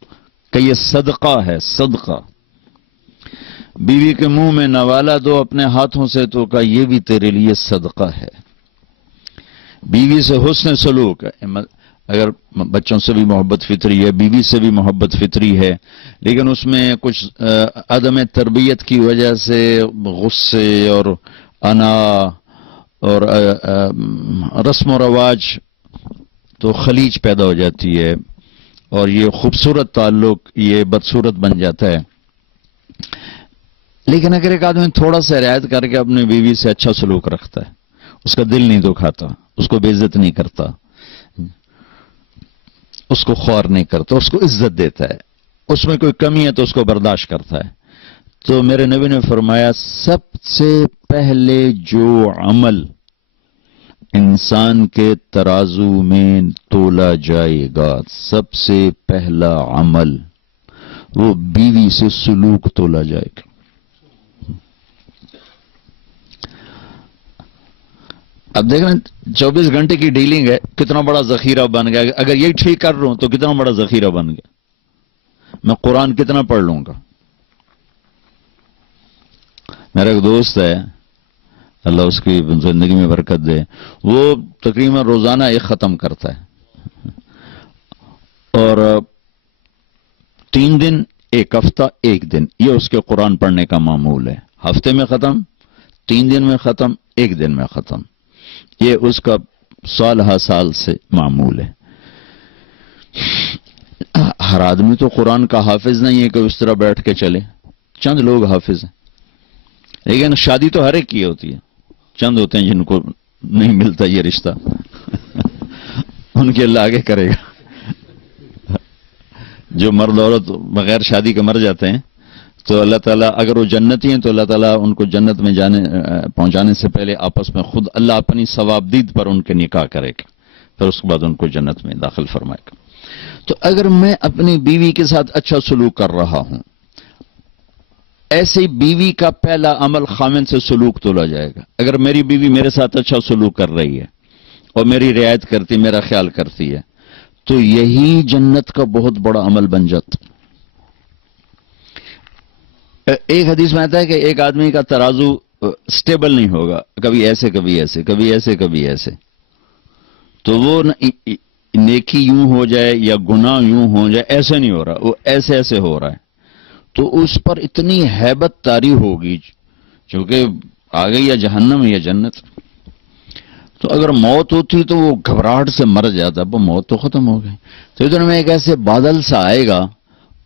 کہ یہ صدقہ ہے، صدقہ۔ بیوی کے منہ میں نوالا دو اپنے ہاتھوں سے تو کہ یہ بھی تیرے لیے صدقہ ہے۔ بیوی سے حسن سلوک ہے، اگر بچوں سے بھی محبت فطری ہے، بیوی سے بھی محبت فطری ہے، لیکن اس میں کچھ عدم تربیت کی وجہ سے غصے اور انا اور رسم و رواج تو خلیج پیدا ہو جاتی ہے، اور یہ خوبصورت تعلق یہ بدصورت بن جاتا ہے۔ لیکن اگر ایک آدمی تھوڑا سا رعایت کر کے اپنے بیوی سے اچھا سلوک رکھتا ہے، اس کا دل نہیں دکھاتا، اس کو بے عزت نہیں کرتا، اس کو خوار نہیں کرتا، اس کو عزت دیتا ہے، اس میں کوئی کمی ہے تو اس کو برداشت کرتا ہے، تو میرے نبی نے فرمایا سب سے پہلے جو عمل انسان کے ترازو میں تولا جائے گا، سب سے پہلا عمل وہ بیوی سے سلوک تولا جائے گا۔ اب دیکھ رہے ہیں 24 گھنٹے کی ڈیلنگ ہے، کتنا بڑا ذخیرہ بن گیا، اگر یہی ٹھیک کر رہا ہوں تو کتنا بڑا ذخیرہ بن گیا، میں قرآن کتنا پڑھ لوں گا۔ میرا ایک دوست ہے، اللہ اس کی زندگی میں برکت دے، وہ تقریباً روزانہ ایک ختم کرتا ہے، اور 3 دن، ایک ہفتہ، ایک دن، یہ اس کے قرآن پڑھنے کا معمول ہے۔ ہفتے میں ختم، 3 دن میں ختم، 1 دن میں ختم، یہ اس کا سال ہر سال سے معمول ہے۔ ہر آدمی تو قرآن کا حافظ نہیں ہے کہ اس طرح بیٹھ کے چلے، چند لوگ حافظ ہیں، لیکن شادی تو ہر ایک کی ہوتی ہے، چند ہوتے ہیں جن کو نہیں ملتا یہ رشتہ ان کے اللہ آگے کرے گا۔ جو مرد عورت بغیر شادی کے مر جاتے ہیں تو اللہ تعالیٰ، اگر وہ جنتی ہیں تو اللہ تعالیٰ ان کو جنت میں پہنچانے سے پہلے آپس میں خود اللہ اپنی ثوابدید پر ان کے نکاح کرے گا، پھر اس کے بعد ان کو جنت میں داخل فرمائے گا۔ تو اگر میں اپنی بیوی کے ساتھ اچھا سلوک کر رہا ہوں، ایسے بیوی کا پہلا عمل خامن سے سلوک تولا جائے گا۔ اگر میری بیوی میرے ساتھ اچھا سلوک کر رہی ہے اور میری رعایت کرتی، میرا خیال کرتی ہے، تو یہی جنت کا بہت بڑا عمل بن جاتا۔ ایک حدیث میں آتا ہے کہ ایک آدمی کا ترازو سٹیبل نہیں ہوگا، کبھی ایسے کبھی ایسے، کبھی ایسے کبھی ایسے، تو وہ نیکی یوں ہو جائے یا گناہ یوں ہو جائے، ایسے نہیں ہو رہا، وہ ایسے ایسے ہو رہا ہے، تو اس پر اتنی ہیبت طاری ہوگی چونکہ آ گئی یا جہنم یا جنت. تو اگر موت ہوتی تو وہ گھبراہٹ سے مر جاتا، وہ موت تو ختم ہو گئی. تو ادھر میں ایک ایسے بادل سا آئے گا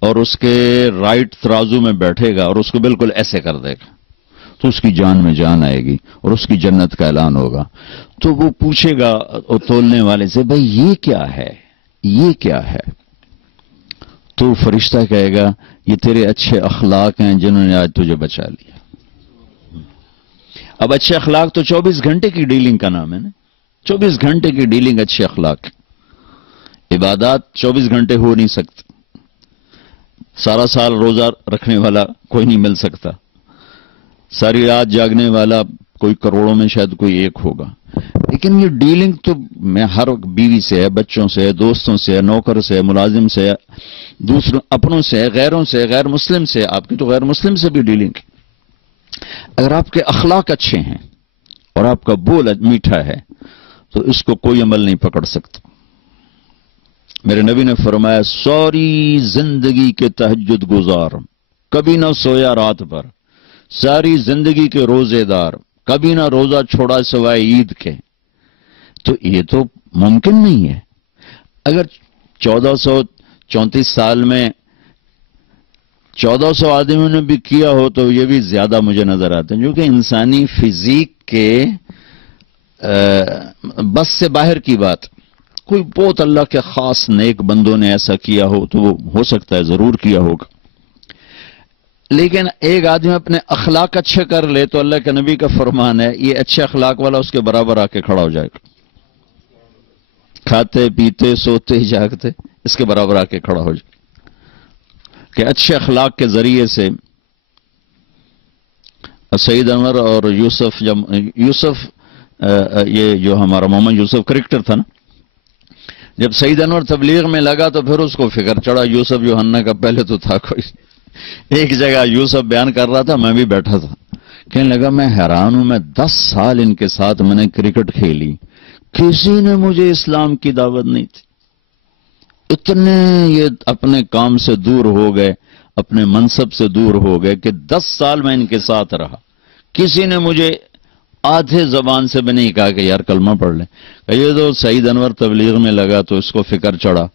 اور اس کے رائٹ ترازو میں بیٹھے گا اور اس کو بالکل ایسے کر دے گا، تو اس کی جان میں جان آئے گی اور اس کی جنت کا اعلان ہوگا. تو وہ پوچھے گا تولنے والے سے، بھائی یہ کیا ہے، یہ کیا ہے؟ تو فرشتہ کہے گا یہ تیرے اچھے اخلاق ہیں جنہوں نے آج تجھے بچا لیا. اب اچھے اخلاق تو 24 گھنٹے کی ڈیلنگ کا نام ہے نا، 24 گھنٹے کی ڈیلنگ اچھے اخلاق. عبادات 24 گھنٹے ہو نہیں سکتی، سارا سال روزہ رکھنے والا کوئی نہیں مل سکتا، ساری رات جاگنے والا کوئی کروڑوں میں شاید کوئی ایک ہوگا. لیکن یہ ڈیلنگ تو میں ہر بیوی سے ہے، بچوں سے ہے، دوستوں سے ہے، نوکر سے ہے، ملازم سے ہے، دوسروں اپنوں سے ہے، غیروں سے، غیر مسلم سے. آپ کی تو غیر مسلم سے بھی ڈیلنگ. اگر آپ کے اخلاق اچھے ہیں اور آپ کا بول میٹھا ہے تو اس کو کوئی عمل نہیں پکڑ سکتا. میرے نبی نے فرمایا ساری زندگی کے تہجد گزار، کبھی نہ سویا رات بھر، ساری زندگی کے روزے دار، کبھی نہ روزہ چھوڑا سوائے عید کے. تو یہ تو ممکن نہیں ہے. اگر 1434 سال میں 1400 آدمیوں نے بھی کیا ہو تو یہ بھی زیادہ مجھے نظر آتے ہیں، کیونکہ انسانی فزیک کے بس سے باہر کی بات. کوئی بہت اللہ کے خاص نیک بندوں نے ایسا کیا ہو تو وہ ہو سکتا ہے ضرور کیا ہوگا. لیکن ایک آدمی اپنے اخلاق اچھے کر لے تو اللہ کے نبی کا فرمان ہے یہ اچھے اخلاق والا اس کے برابر آ کے کھڑا ہو جائے گا. کھاتے پیتے سوتے جاگتے اس کے برابر آ کے کھڑا ہو جائے کہ اچھے اخلاق کے ذریعے سے. سعید انور اور یوسف یہ جو ہمارا محمد یوسف کرکٹر تھا نا، جب سعید انور تبلیغ میں لگا تو پھر اس کو فکر چڑھا یوسف یوحنا کا، پہلے تو تھا کوئی. ایک جگہ یوسف بیان کر رہا تھا، میں بھی بیٹھا تھا، کہنے لگا میں حیران ہوں، میں 10 سال ان کے ساتھ میں نے کرکٹ کھیلی، کسی نے مجھے اسلام کی دعوت نہیں تھی. اتنے یہ اپنے کام سے دور ہو گئے، اپنے منصب سے دور ہو گئے کہ 10 سال میں ان کے ساتھ رہا، کسی نے مجھے آدھے زبان سے بھی نہیں کہا کہ یار کلمہ پڑھ لیں. یہ تو سعید انور تبلیغ میں لگا تو اس کو فکر چڑھا،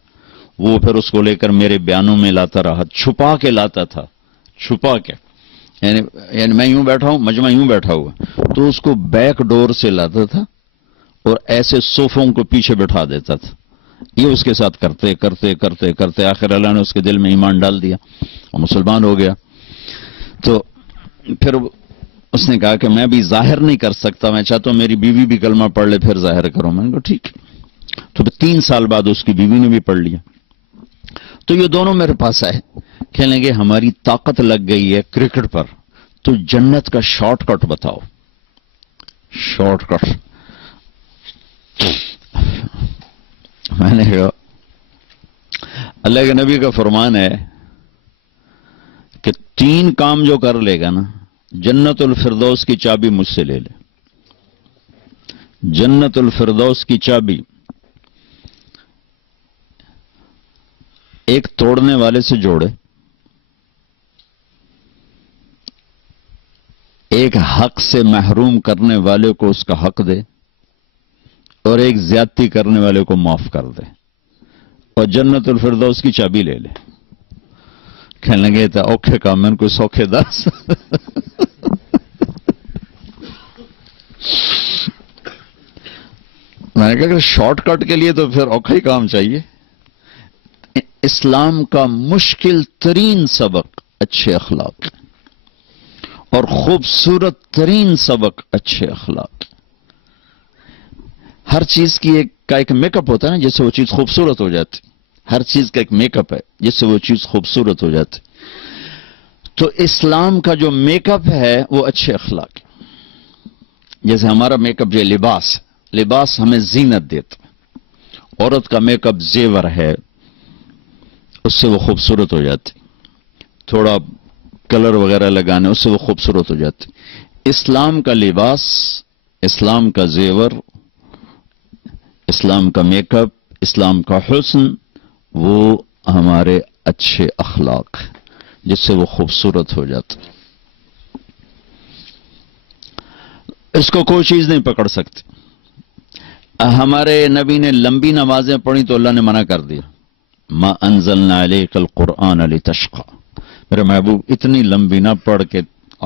وہ پھر اس کو لے کر میرے بیانوں میں لاتا رہا، چھپا کے لاتا تھا، چھپا کے. یعنی میں یوں بیٹھا ہوں، مجمع یوں بیٹھا ہوا تو اس کو بیک ڈور سے لاتا تھا اور ایسے صوفوں کو پیچھے بٹھا دیتا تھا. یہ اس کے ساتھ کرتے کرتے کرتے کرتے آخر اللہ نے اس کے دل میں ایمان ڈال دیا اور مسلمان ہو گیا. تو پھر اس نے کہا کہ میں بھی ظاہر نہیں کر سکتا، میں چاہتا ہوں میری بیوی بھی کلمہ پڑھ لے پھر ظاہر کروں. میں نے کہا ٹھیک. تو 3 سال بعد اس کی بیوی نے بھی پڑھ لیا. تو یہ دونوں میرے پاس آئے، کہنے لگے ہماری طاقت لگ گئی ہے کرکٹ پر، تو جنت کا شارٹ کٹ بتاؤ. Short cut. میں نے کہا اللہ کے نبی کا فرمان ہے کہ 3 کام جو کر لے گا نا، جنت الفردوس کی چابی مجھ سے لے لے. جنت الفردوس کی چابی ایک توڑنے والے سے جوڑے، ایک حق سے محروم کرنے والے کو اس کا حق دے، اور ایک زیادتی کرنے والے کو معاف کر دے، اور جنت الفردوس کی چابی لے لے. کہنے لگے تھا اوکھے کام میں کوئی سوکھے دس. میں نے کہا کہ شارٹ کٹ کے لیے تو پھر اوکھا ہی کام چاہیے. اسلام کا مشکل ترین سبق اچھے اخلاق اور خوبصورت ترین سبق اچھے اخلاق. ہر چیز کی ایک میک اپ ہوتا ہے نا جس سے وہ چیز خوبصورت ہو جاتی. ہر چیز کا ایک میک اپ ہے جس سے وہ چیز خوبصورت ہو جاتی. تو اسلام کا جو میک اپ ہے وہ اچھے اخلاق. جیسے ہمارا میک اپ جو لباس ہمیں زینت دیتا. عورت کا میک اپ زیور ہے، اس سے وہ خوبصورت ہو جاتی. تھوڑا کلر وغیرہ لگانے اس سے وہ خوبصورت ہو جاتی. اسلام کا لباس، اسلام کا زیور، اسلام کا میک اپ، اسلام کا حسن، وہ ہمارے اچھے اخلاق جس سے وہ خوبصورت ہو جاتا. اس کو کوئی چیز نہیں پکڑ سکتی. ہمارے نبی نے لمبی نمازیں پڑھی تو اللہ نے منع کر دیا. ما انزلنا علیک القرآن لتشقى، میرے محبوب اتنی لمبی نہ پڑھ کے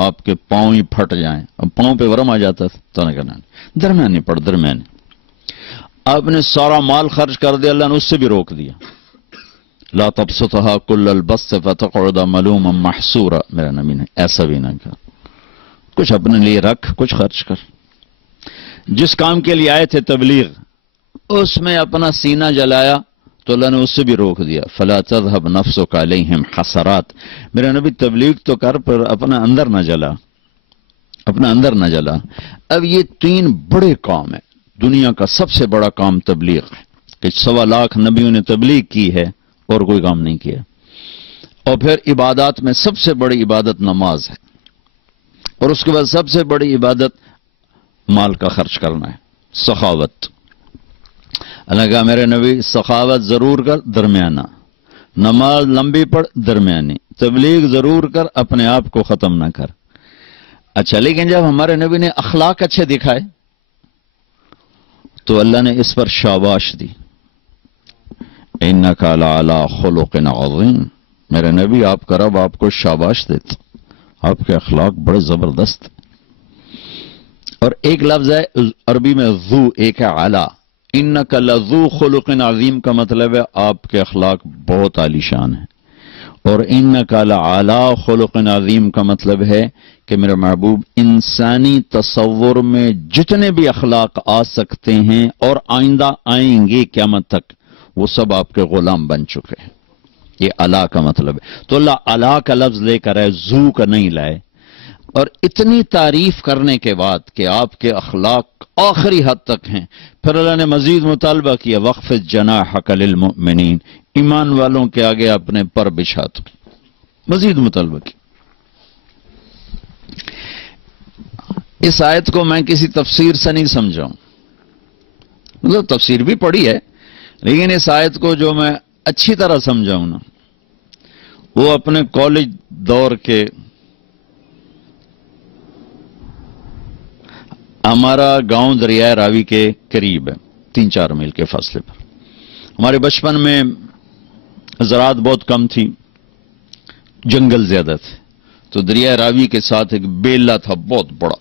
آپ کے پاؤں ہی پھٹ جائیں. اب پاؤں پہ ورم آ جاتا تو نہ کرنا، درمیانی پڑھ، درمیانی. آپ نے سارا مال خرچ کر دیا، اللہ نے اس سے بھی روک دیا. لا تبسطها كل البسط فتقعد ملوما محسورا، میرا نبی نے ایسا بھی نہ کہا. کچھ اپنے لیے رکھ، کچھ خرچ کر. جس کام کے لیے آئے تھے تبلیغ، اس میں اپنا سینہ جلایا تو اللہ نے اس سے بھی روک دیا. فلا تذهب نفسك عليهم حسرات، میرا نبی تبلیغ تو کر پر اپنا اندر نہ جلا، اپنا اندر نہ جلا. اب یہ 3 بڑے کام ہیں. دنیا کا سب سے بڑا کام تبلیغ ہے کہ 1.25 لاکھ نبیوں نے تبلیغ کی ہے اور کوئی کام نہیں کیا. اور پھر عبادات میں سب سے بڑی عبادت نماز ہے، اور اس کے بعد سب سے بڑی عبادت مال کا خرچ کرنا ہے، سخاوت. اللہ کہا میرے نبی سخاوت ضرور کر، درمیانہ. نماز لمبی پڑھ، درمیانی. تبلیغ ضرور کر، اپنے آپ کو ختم نہ کر. اچھا، لیکن جب ہمارے نبی نے اخلاق اچھے دکھائے تو اللہ نے اس پر شاباش دی. انک لعلی خلق عظیم، میرے نبی آپ کا رب آپ کو شاباش دیتا، آپ کے اخلاق بڑے زبردست. اور ایک لفظ ہے عربی میں ذو، ایک ہے علی. انک لذو خلق عظیم کا مطلب ہے آپ کے اخلاق بہت عالی شان ہیں. اور انک لعلی خلق عظیم کا مطلب ہے کہ میرے محبوب انسانی تصور میں جتنے بھی اخلاق آ سکتے ہیں اور آئندہ آئیں گے قیامت تک، وہ سب آپ کے غلام بن چکے ہیں. یہ علا کا مطلب ہے. تو اللہ علا کا لفظ لے کر ہے، زو کا نہیں لائے. اور اتنی تعریف کرنے کے بعد کہ آپ کے اخلاق آخری حد تک ہیں، پھر اللہ نے مزید مطالبہ کیا وَخْفِضْ جَنَاحَكَ لِلْمُؤْمِنِينَ، ایمان والوں کے آگے اپنے پر بچھا دو. مزید مطالبہ کیا. اس آیت کو میں کسی تفسیر سے نہیں سمجھاؤں، مطلب تفسیر بھی پڑھی ہے، لیکن اس آیت کو جو میں اچھی طرح سمجھاؤں نا، وہ اپنے کالج دور کے، ہمارا گاؤں دریائے راوی کے قریب ہے، 3-4 میل کے فاصلے پر. ہمارے بچپن میں زراعت بہت کم تھی، جنگل زیادہ تھے، تو دریائے راوی کے ساتھ ایک بیلا تھا بہت بڑا.